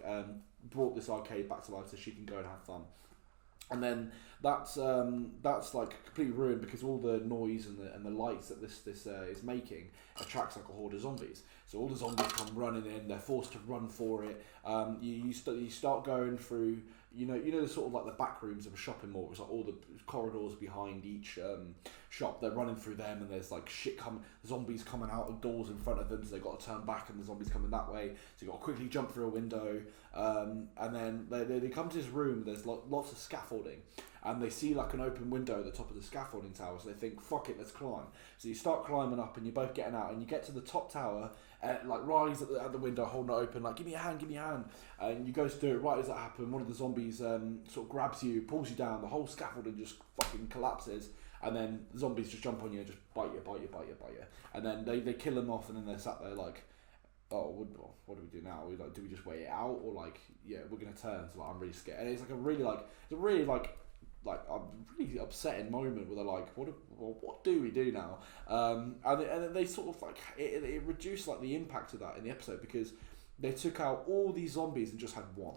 brought this arcade back to life so she can go and have fun, and then that's like completely ruined because all the noise and the lights that this is making attracts like a horde of zombies. So all the zombies come running in. They're forced to run for it. You start going through the sort of like the back rooms of a shopping mall. It's like all the corridors behind each shop. They're running through them, and there's like zombies coming out of doors in front of them. So they got to turn back, and the zombies coming that way. So you got to quickly jump through a window, and then they come to this room. There's lots of scaffolding, and they see like an open window at the top of the scaffolding tower. So they think, "Fuck it, let's climb." So you start climbing up, and you're both getting out, and you get to the top tower. Like Riley's at the window holding it open, like give me a hand, and you go to do it. Right as that happens, one of the zombies sort of grabs you, pulls you down. The whole scaffolding just fucking collapses, and then the zombies just jump on you and just bite you, and then they kill them off, and then they're sat there like, oh, what do we do now? Do we just wait it out, or like we're gonna turn? So like, I'm really scared, and it's like a really upsetting moment where they're like, what do we do now? And they sort of like it reduced like the impact of that in the episode because they took out all these zombies and just had one.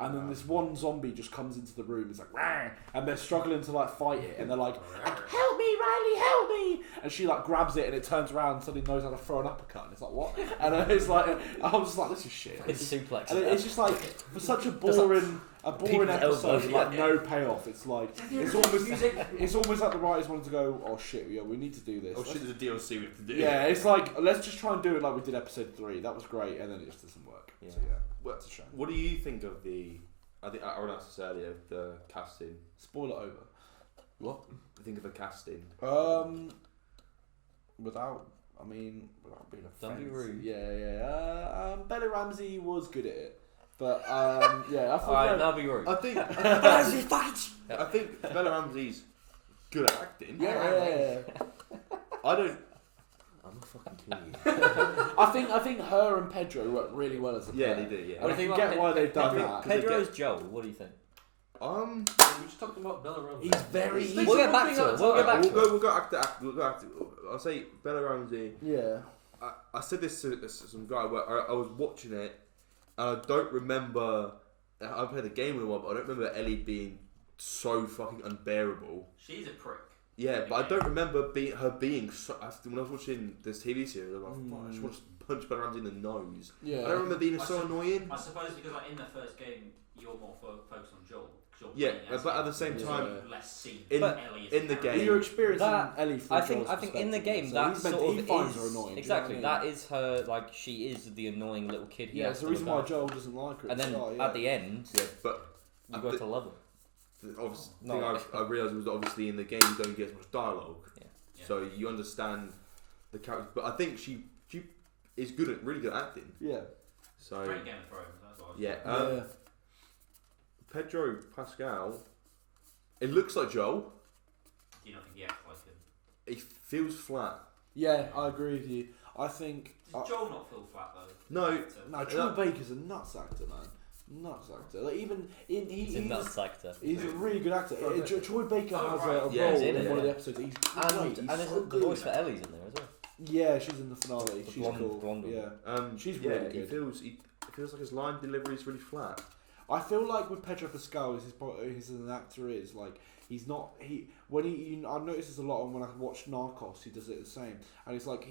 And then this one zombie just comes into the room. It's like, Rah! And they're struggling to like fight it, and they're like, "Help me, Riley, help me!" And she like grabs it, and it turns around and suddenly knows how to throw an uppercut. And it's like, what? And it's like, I was just like, this is shit. It's suplex. And it's just like for such a boring episode, with, like no payoff. It's like it's almost like the writers wanted to go, oh shit, yeah, we need to do this. Oh shit, there's a DLC we have to do. Yeah, it's like let's just try and do it like we did episode 3. That was great, and then it just doesn't work. Yeah. So yeah. That's a shame. What do you think of I think Aaron asked this earlier, the casting. Spoiler over. What? I think of the casting. Without being Don't be rude. Yeah. Bella Ramsey was good at it, but yeah. I thought. Alright, now be rude. I think Bella Ramsey's good at acting. Yeah. I'm a fucking king. I think her and Pedro work really well as a pair. Yeah, they do. Yeah. And I can get why they've done that. Pedro's Joel. What do you think? We just talked about Bella Ramsey. He's very. We'll get back to it. We'll go actor. I'll say Bella Ramsey. Yeah. I said this to some guy where I was watching it, and I don't remember. I played the game with one, but I don't remember Ellie being so fucking unbearable. She's a prick. Yeah, but I don't remember her being so. When I was watching this TV series, I was like, I just want to punch Bella Ramsey in the nose. Yeah. I don't remember being so annoying. I suppose because like in the first game, you're more focused on Joel. Yeah, but at the same time, less seen in the game, you're experiencing Ellie. I think in the game that sort of finds her annoying. Exactly, that is her. Like she is the annoying little kid. Yeah, it's the reason why Joel doesn't like her. And then at the end, but you got to love her. The obvious thing I realised was that obviously in the game you don't get as much dialogue, so you understand the character. But I think she is really good at acting. Yeah. So great Game of Thrones. That's what I was Pedro Pascal, it looks like Joel. Do you not think he acts like him? He feels flat. Yeah, I agree with you. I think. Does Joel not feel flat though? No, Troy Baker's a nuts actor, man. Nuts actor. Like he's a nuts actor. He's a really good actor. Troy Baker has a role in one of the episodes. He's great. And so the voice for Ellie's in there as well. Yeah, she's in the finale. She's cool. Blonde. Yeah. She's really good. It feels like his line delivery is really flat. I feel like with Pedro Pascal, as an actor is like he's not I notice this a lot, and when I watch Narcos, he does it the same, and it's like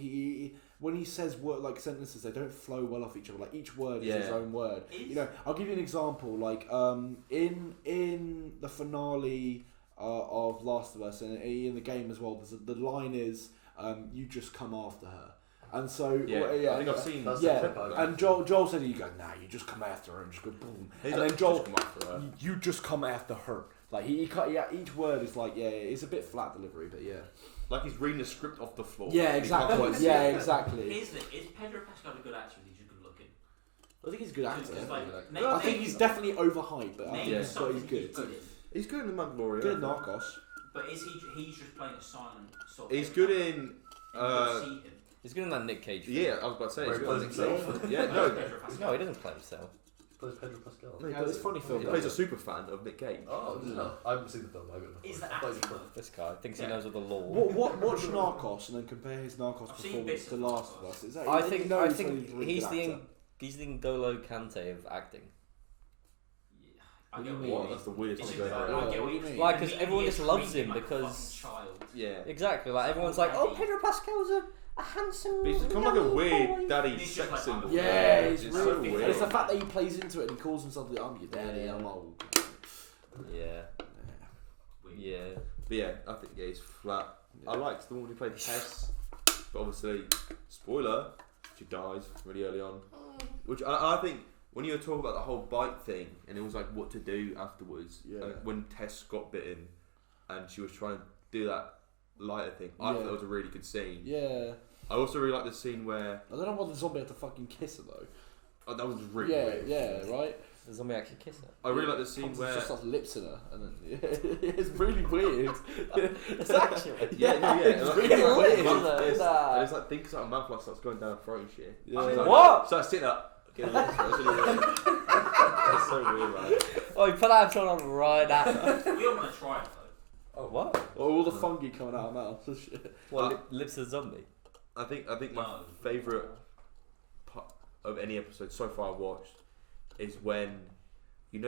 when he says like sentences, they don't flow well off each other. Like each word is his own word. You know, I'll give you an example. Like in the finale of Last of Us, and in the game as well, the line is you just come after her. And so, I think I've seen that. And Joel said, "You go, nah, you just come after her," and just go boom. And then Joel, you just come after her. Like each word is like, it's a bit flat delivery, but like he's reading the script off the floor. Yeah, exactly. Exactly. Is Pedro Pascal a good actor? Or is he just good looking? I think he's a good actor. I think he's definitely overhyped, but I think he's good. He's good in The Mandalorian. Good in Narcos. But he's just playing a silent sort. He's good in. He's good in that Nick Cage film. Yeah, I was about to say. He plays himself. Yeah, no, he doesn't play himself. He plays Pedro Pascal. No, it's funny film. He plays a super fan of Nick Cage. Oh, no. I haven't seen the film. Is that acting? This guy thinks he knows all the law. Watch Narcos and then compare his Narcos performance to Last of Us. I think he's the N'Golo Kante of acting. I get what? That's the weirdest thing going on. I get what you mean. Like, because everyone just loves him because. Yeah. Exactly. Like everyone's like, oh, Pedro Pascal's a handsome. But he's become like a weird daddy sex symbol. Yeah, it's real weird. And it's the fact that he plays into it and he calls himself the I'm your daddy, I'm old. Yeah. But yeah, I think he's flat. I liked the one who played Tess, but obviously, spoiler, she dies really early on. Which I think when you were talking about the whole bite thing and it was like what to do afterwards, when Tess got bitten and she was trying to do that lighter thing, I thought that was a really good scene. Yeah. I also really like the scene where I don't know why the zombie had to fucking kiss her though. Oh, that was really weird. Yeah, right. The zombie actually kissed her. I really like the scene where just like lips in her, and then it's really weird. It's actually it's really weird. And it's like thinks out of mouth like starts going down her throat and shit. Yeah. Like, what? So I sit up. That's really weird. That's so weird, man. Oh, you put that on right now. We all want to try it though. Oh, what? All the fungi coming out of her mouth. What, lips of zombie? I think my favourite part of any episode so far I've watched is when I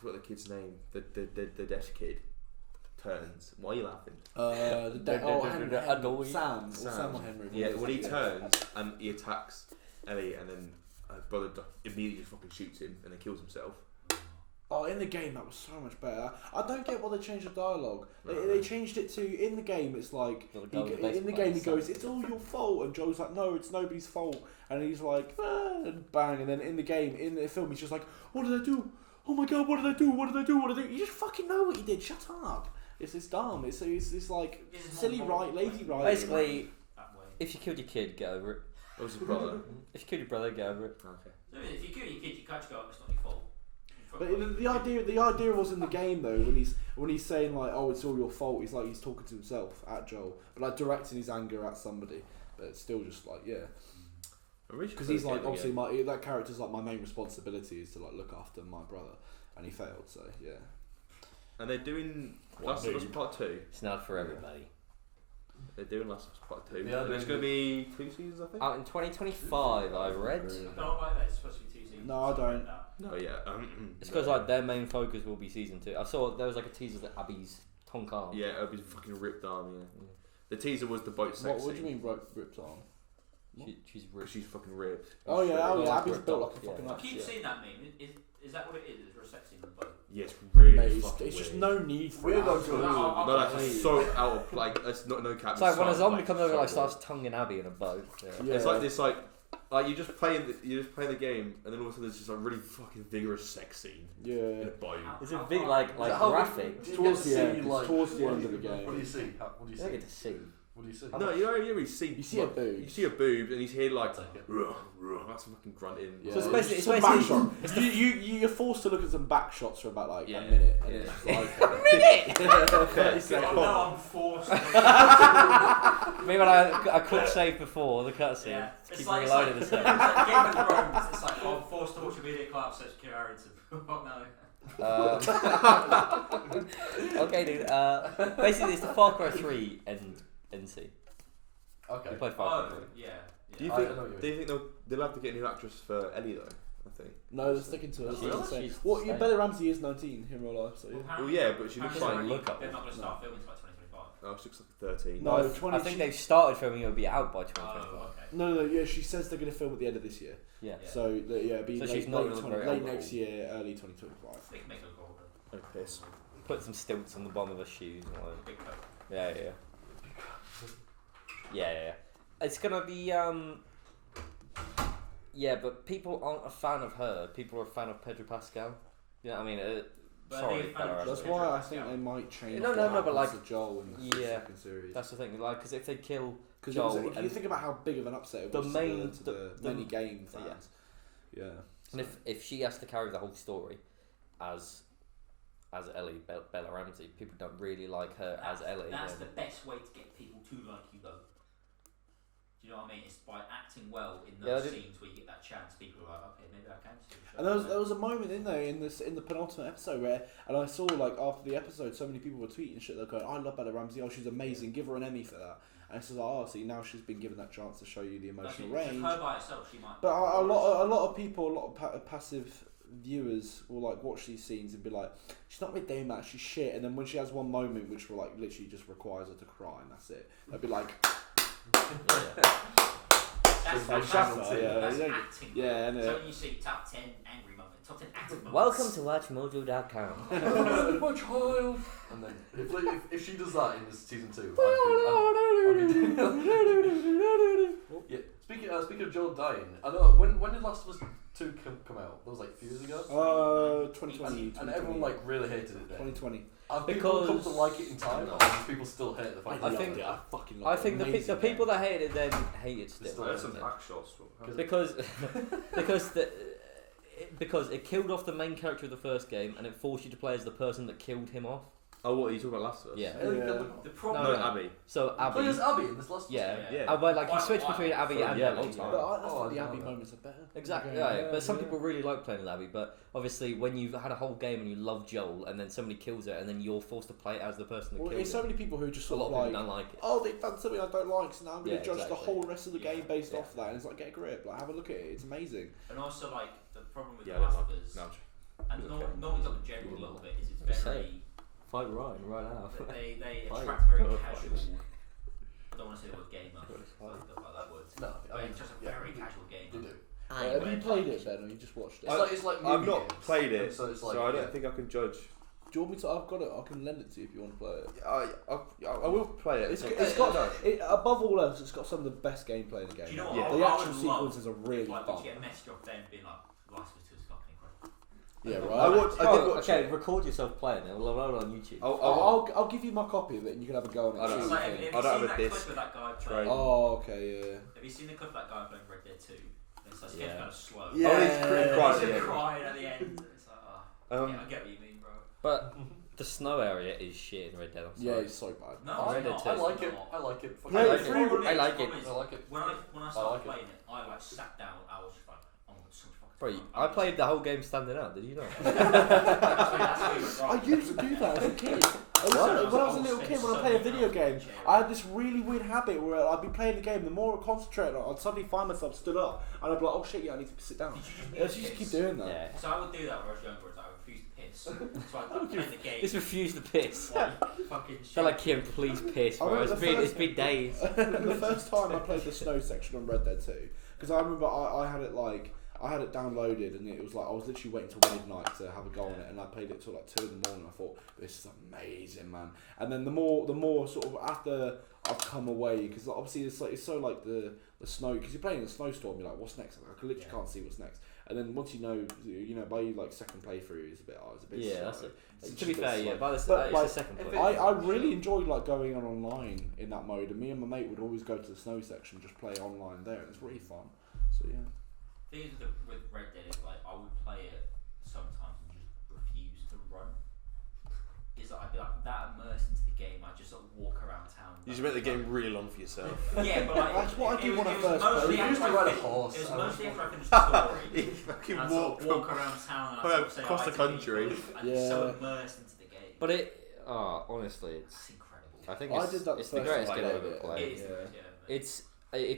forgot the kid's name, the deaf kid turns. Why are you laughing? Sam or Henry. Yeah, when he turns and he attacks Ellie, and then brother immediately just fucking shoots him and then kills himself. Oh, in the game that was so much better. I don't get why they changed the dialogue. They changed it to in the game. It's like in the game he goes, "It's all your fault," and Joe's like, "No, it's nobody's fault." And he's like, and bang. And then in the game, in the film, he's just like, "What did I do? Oh my god, what did I do? What did I do? What did I do?" You just fucking know what you did. Shut up. It's dumb. It's like silly lazy writing. Basically, if you killed your kid, get over it. What was his brother? If you killed your brother, get over it. Okay. So if you kill your kid, you can't go. It's not your fault. But the idea was in the game though when he's saying like, "Oh, it's all your fault." He's talking to himself at Joel, but like directing his anger at somebody. But it's still just like because he's like obviously that character's like my main responsibility is to like look after my brother, and he failed. So yeah. And they're doing Last of Us Part 2. It's not for everybody. They're doing Last of Us Part 2. Yeah, there's going to be 2 seasons, I think. Out in 2025, I read. I don't like that. It's supposed to be 2 seasons. No, I don't. No, yeah. It's because like their main focus will be season 2. I saw there was like a teaser that Abby's tongue arm. Yeah, Abby's fucking ripped arm. Yeah. The teaser was the boat sex. What do you mean ripped arm? She's ripped. She's fucking ripped. Oh yeah, Abby's built like a fucking. I keep seeing that meme. Is that what it is? Is there a sex scene in the boat? Yes, really. Mate, it's just no need for it. No, that's so out of like. It's not no cap. It's like when a zombie comes over, like starts tonguing Abby in a boat. Yeah. It's like this, like you just play the game, and then all of a sudden there's just a really fucking vigorous sex scene. Yeah. In a boat. Is it big like graphic? Towards the end of the game. What do you see? What do you see? You don't get to see. What do you see? No, you don't really see. You see a boob. You see a boob, and he's here like that's fucking grunting. Yeah. So it's some back shot. You're forced to look at some back shots for about like a minute. And it's like, a minute. 30 seconds. No, I'm forced. Maybe I quick save before the cutscene. Yeah. Keep reloading the It's like Game of Thrones. It's like I'm forced to watch a video clip such Kit Harington. No. Okay, dude. Basically, it's the Far Cry 3 NC. Okay. You play Far Cry 3. Yeah. Do you think they'll have to get a new actress for Ellie though? I thing. No, they're sticking to it. Really? Well, Bella Ramsey is 19 in real life, so yeah. Well, yeah, but she looks like look up. They're not going to start filming until like 2025. Oh, she looks like 13. No, I think they've started filming. It'll be out by 2025. Oh, okay. No, yeah, she says they're going to film at the end of this year. Yeah. So, it'll be So late, she's not late, gonna look very late old. next year, early 2025. They can make her older. Oh, piss. Put some stilts on the bottom of her shoes. And like, Big coat. yeah. It's gonna be yeah, but people aren't a fan of her. People are a fan of Pedro Pascal. You know what I mean? Sorry, that's why I think they might change. No, but like Joel in the second series. That's the thing. Like, because if they kill Because Joel, if you think about how big of an upset it the was main- to the many game fans, yeah. and if she has to carry the whole story as Ellie, Bella Ramsey, people don't really like her as Ellie. That's the best way to get people to like you, though. Do you know what I mean? It's by acting well in those scenes where you get that chance. People are like, okay, maybe I can see the show. And there was a moment in there in the penultimate episode where, and I saw like after the episode, so many people were tweeting shit. They're going, "I love Bella Ramsey. Oh, she's amazing. Give her an Emmy for that." And it's like, oh, see, now she's been given that chance to show you the emotional range. Her by herself, she might. But a lot of people, a lot of passive viewers will like watch these scenes and be like, she's not really doing that, she's shit. And then when she has one moment which will like literally just requires her to cry, and that's it, they'll be like, that's acting. Yeah, and so when you see top 10 angry moments, top 10 acting moments. Welcome to WatchMojo.com. My child. And then if she does that in this season 2, yeah. Speaking of Joel dying, I know when did Last of Us 2 come out? That was like a few years ago. 2020. And everyone like really hated it then. 2020. Have people come to like it in time, or do people still hate the fact? I think the people that hated it then hate it still. There's some back shots. Because it killed off the main character of the first game, and it forced you to play as the person that killed him off. Oh, what are you talking about? Last of Us? Yeah. The problem. No, Abby. So Abby. Played as Abby in this last. Yeah. Yeah. But like you switch between Abby and Ellie. long time. But I thought the Abby moments are better. Exactly. Yeah. But some people really like playing as Abby. But obviously, when you've had a whole game and you love Joel, and then somebody kills her, and then you're forced to play as the person that killed her. There's so many people who just a lot sort of of people don't like it. Oh, they've done something I don't like, so now I'm going to judge the exactly. whole rest of the game based off that. And it's like, get a grip, like have a look at it. It's amazing. And also, like, the problem with Yeah, The Last of Us, no. and Naughty Dog in general a little bit, is it's very. Fight right out. They Fight. attract very casual. I don't want to say the word gamer. I don't like that word. No, But it's just a very casual game. They do. Have you played it, Ben, or you just watched it? It's like I've not games, played it, so it's like. so I don't think I can judge. Do you want me to? I've got it. I can lend it to you if you want to play it. I will play it. It's got above all else, it's got some of the best gameplay in the game. Do you know Yeah. what? The I action would love, sequences are really like, fun. to get a message off them being like, Last of Us 2 is fucking incredible. Yeah, I right. did watch okay, it. record yourself playing it. We'll upload it on YouTube. I'll give you my copy of it, and you can have a go on it. I don't It's know. like, I have don't have you seen a that disc. clip of that guy Right. playing? Oh, okay, yeah. Have you seen the clip of that guy playing Red Dead 2? It's like, it's kind of slow. Yeah. Oh, he's crying. He's crying at the end. It's like, I get what you mean, bro. But the snow area is shit in Red Dead. I'm sorry. Yeah, it's so bad. No, Red Dead it's 2. not. I like it. It's not. I like it. Play it. I like it. I like it. When I started like it. playing it, I like sat down. I was just like, oh, it's so fucking. Bro, fun. I played the whole game standing up. Did you know? I used to do that as a kid. When I was a little kid, when I played a video game, I had this really weird habit where I'd be playing the game. The more I concentrated on it, I'd suddenly find myself stood up, and I'd be like, "Oh shit, yeah, I need to sit down." I used to keep doing that. Yeah. So I would do that when I was younger. I refused to piss. So I'd play the game. Just refuse to piss. Fucking shit. They're like, Kim, please piss, bro. It's been days. The first time I played the snow section on Red Dead 2, because I remember I had it downloaded, and it was like I was literally waiting till midnight to have a go on it, and I played it till like 2 in the morning. I thought, this is amazing, man. And then the more sort of after I've come away, because obviously it's so like the snow, because you're playing in a snowstorm, you're like, what's next? I literally can't see what's next. And then once you know by like second playthrough, it's a bit Yeah, slow. that's it. To be fair, yeah, but it's But, like, the second play. I really enjoyed like going on online in that mode, and me and my mate would always go to the snow section, just play online there, and it's really fun. So yeah. The thing is with Red Dead is like I would play it sometimes and just refuse to run. Is that I'd be like that immersed into the game, I just sort of walk around town. You just make the game really long for yourself. Yeah, but like That's what I did when I first mostly played. You used to ride a horse. It was mostly after I finished the story. You fucking and I'd sort of walk around town and I'd sort of say across hi the to country. people, and it's so immersed into the game. But honestly, It's incredible. I think I did that it's the the first greatest game time I I've ever played it. played. It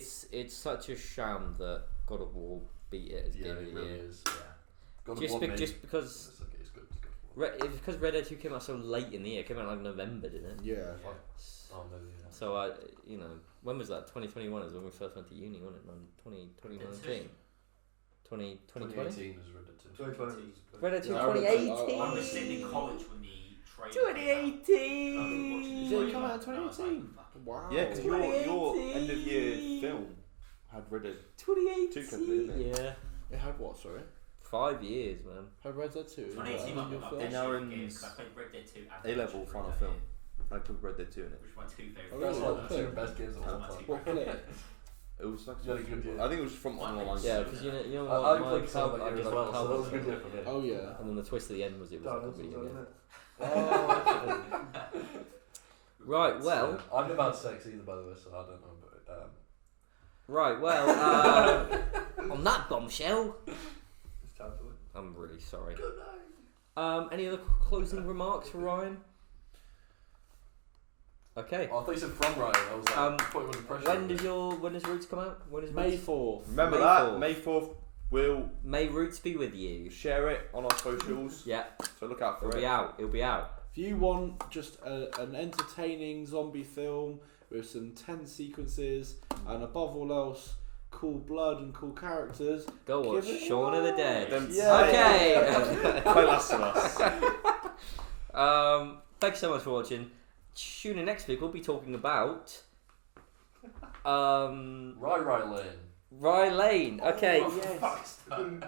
is, It's such a sham that God of War beat it as game of the year. Is. Yeah. Just because. It's good. It's because Red Dead 2 came out so late in the year. It came out like November, didn't it? Yeah. Maybe. Yeah. So when was that? 2021 is when we first went to uni, wasn't it? 2019. 2020? 2018 is Red Dead 2. 2020. Red Dead 2 2018. I was sitting in college when the trailer 2018. Did it come out in 2018? Wow. Yeah, because your end of year film had Red Dead 2018. 2 covered, didn't it? Yeah. It had what? Sorry. 5 years, man. Had Red Dead 2. 2018 might be my best In Aaron's year, 'cause I played Red Dead 2 and A-level Red final Dead film. 2. I put Red Dead 2 in it. Which are my two favourite. That's Oh, like the two best games of all time. What play? It was like You had a good year. I think it was from online. Yeah, because you know I what played my Sam that I year just as well, how so that was a good year for me. Oh yeah. and then the twist at the end was it was like a video game. Right, well, I've never had sex either, by the way, so I don't know. But right, well, on that bombshell, It's time to win. I'm really sorry. Any other closing remarks for Ryan? Okay. I thought you said from Ryan. I was like, put him under pressure. When does Roots come out? When is May Roots? 4th. Remember May that 4th. May 4th. We'll May Roots be with you. share it on our socials. Yeah, So look out for it'll it. be out. It'll be out. If you want just an entertaining zombie film with some tense sequences and above all else cool blood and cool characters, Go watch Give it a Shaun of the Dead. Then Okay. Play Last of Us. Thanks so much for watching. Tune in next week. We'll be talking about Rye Lane. Rye Lane. Okay. Oh, for fuck's sake.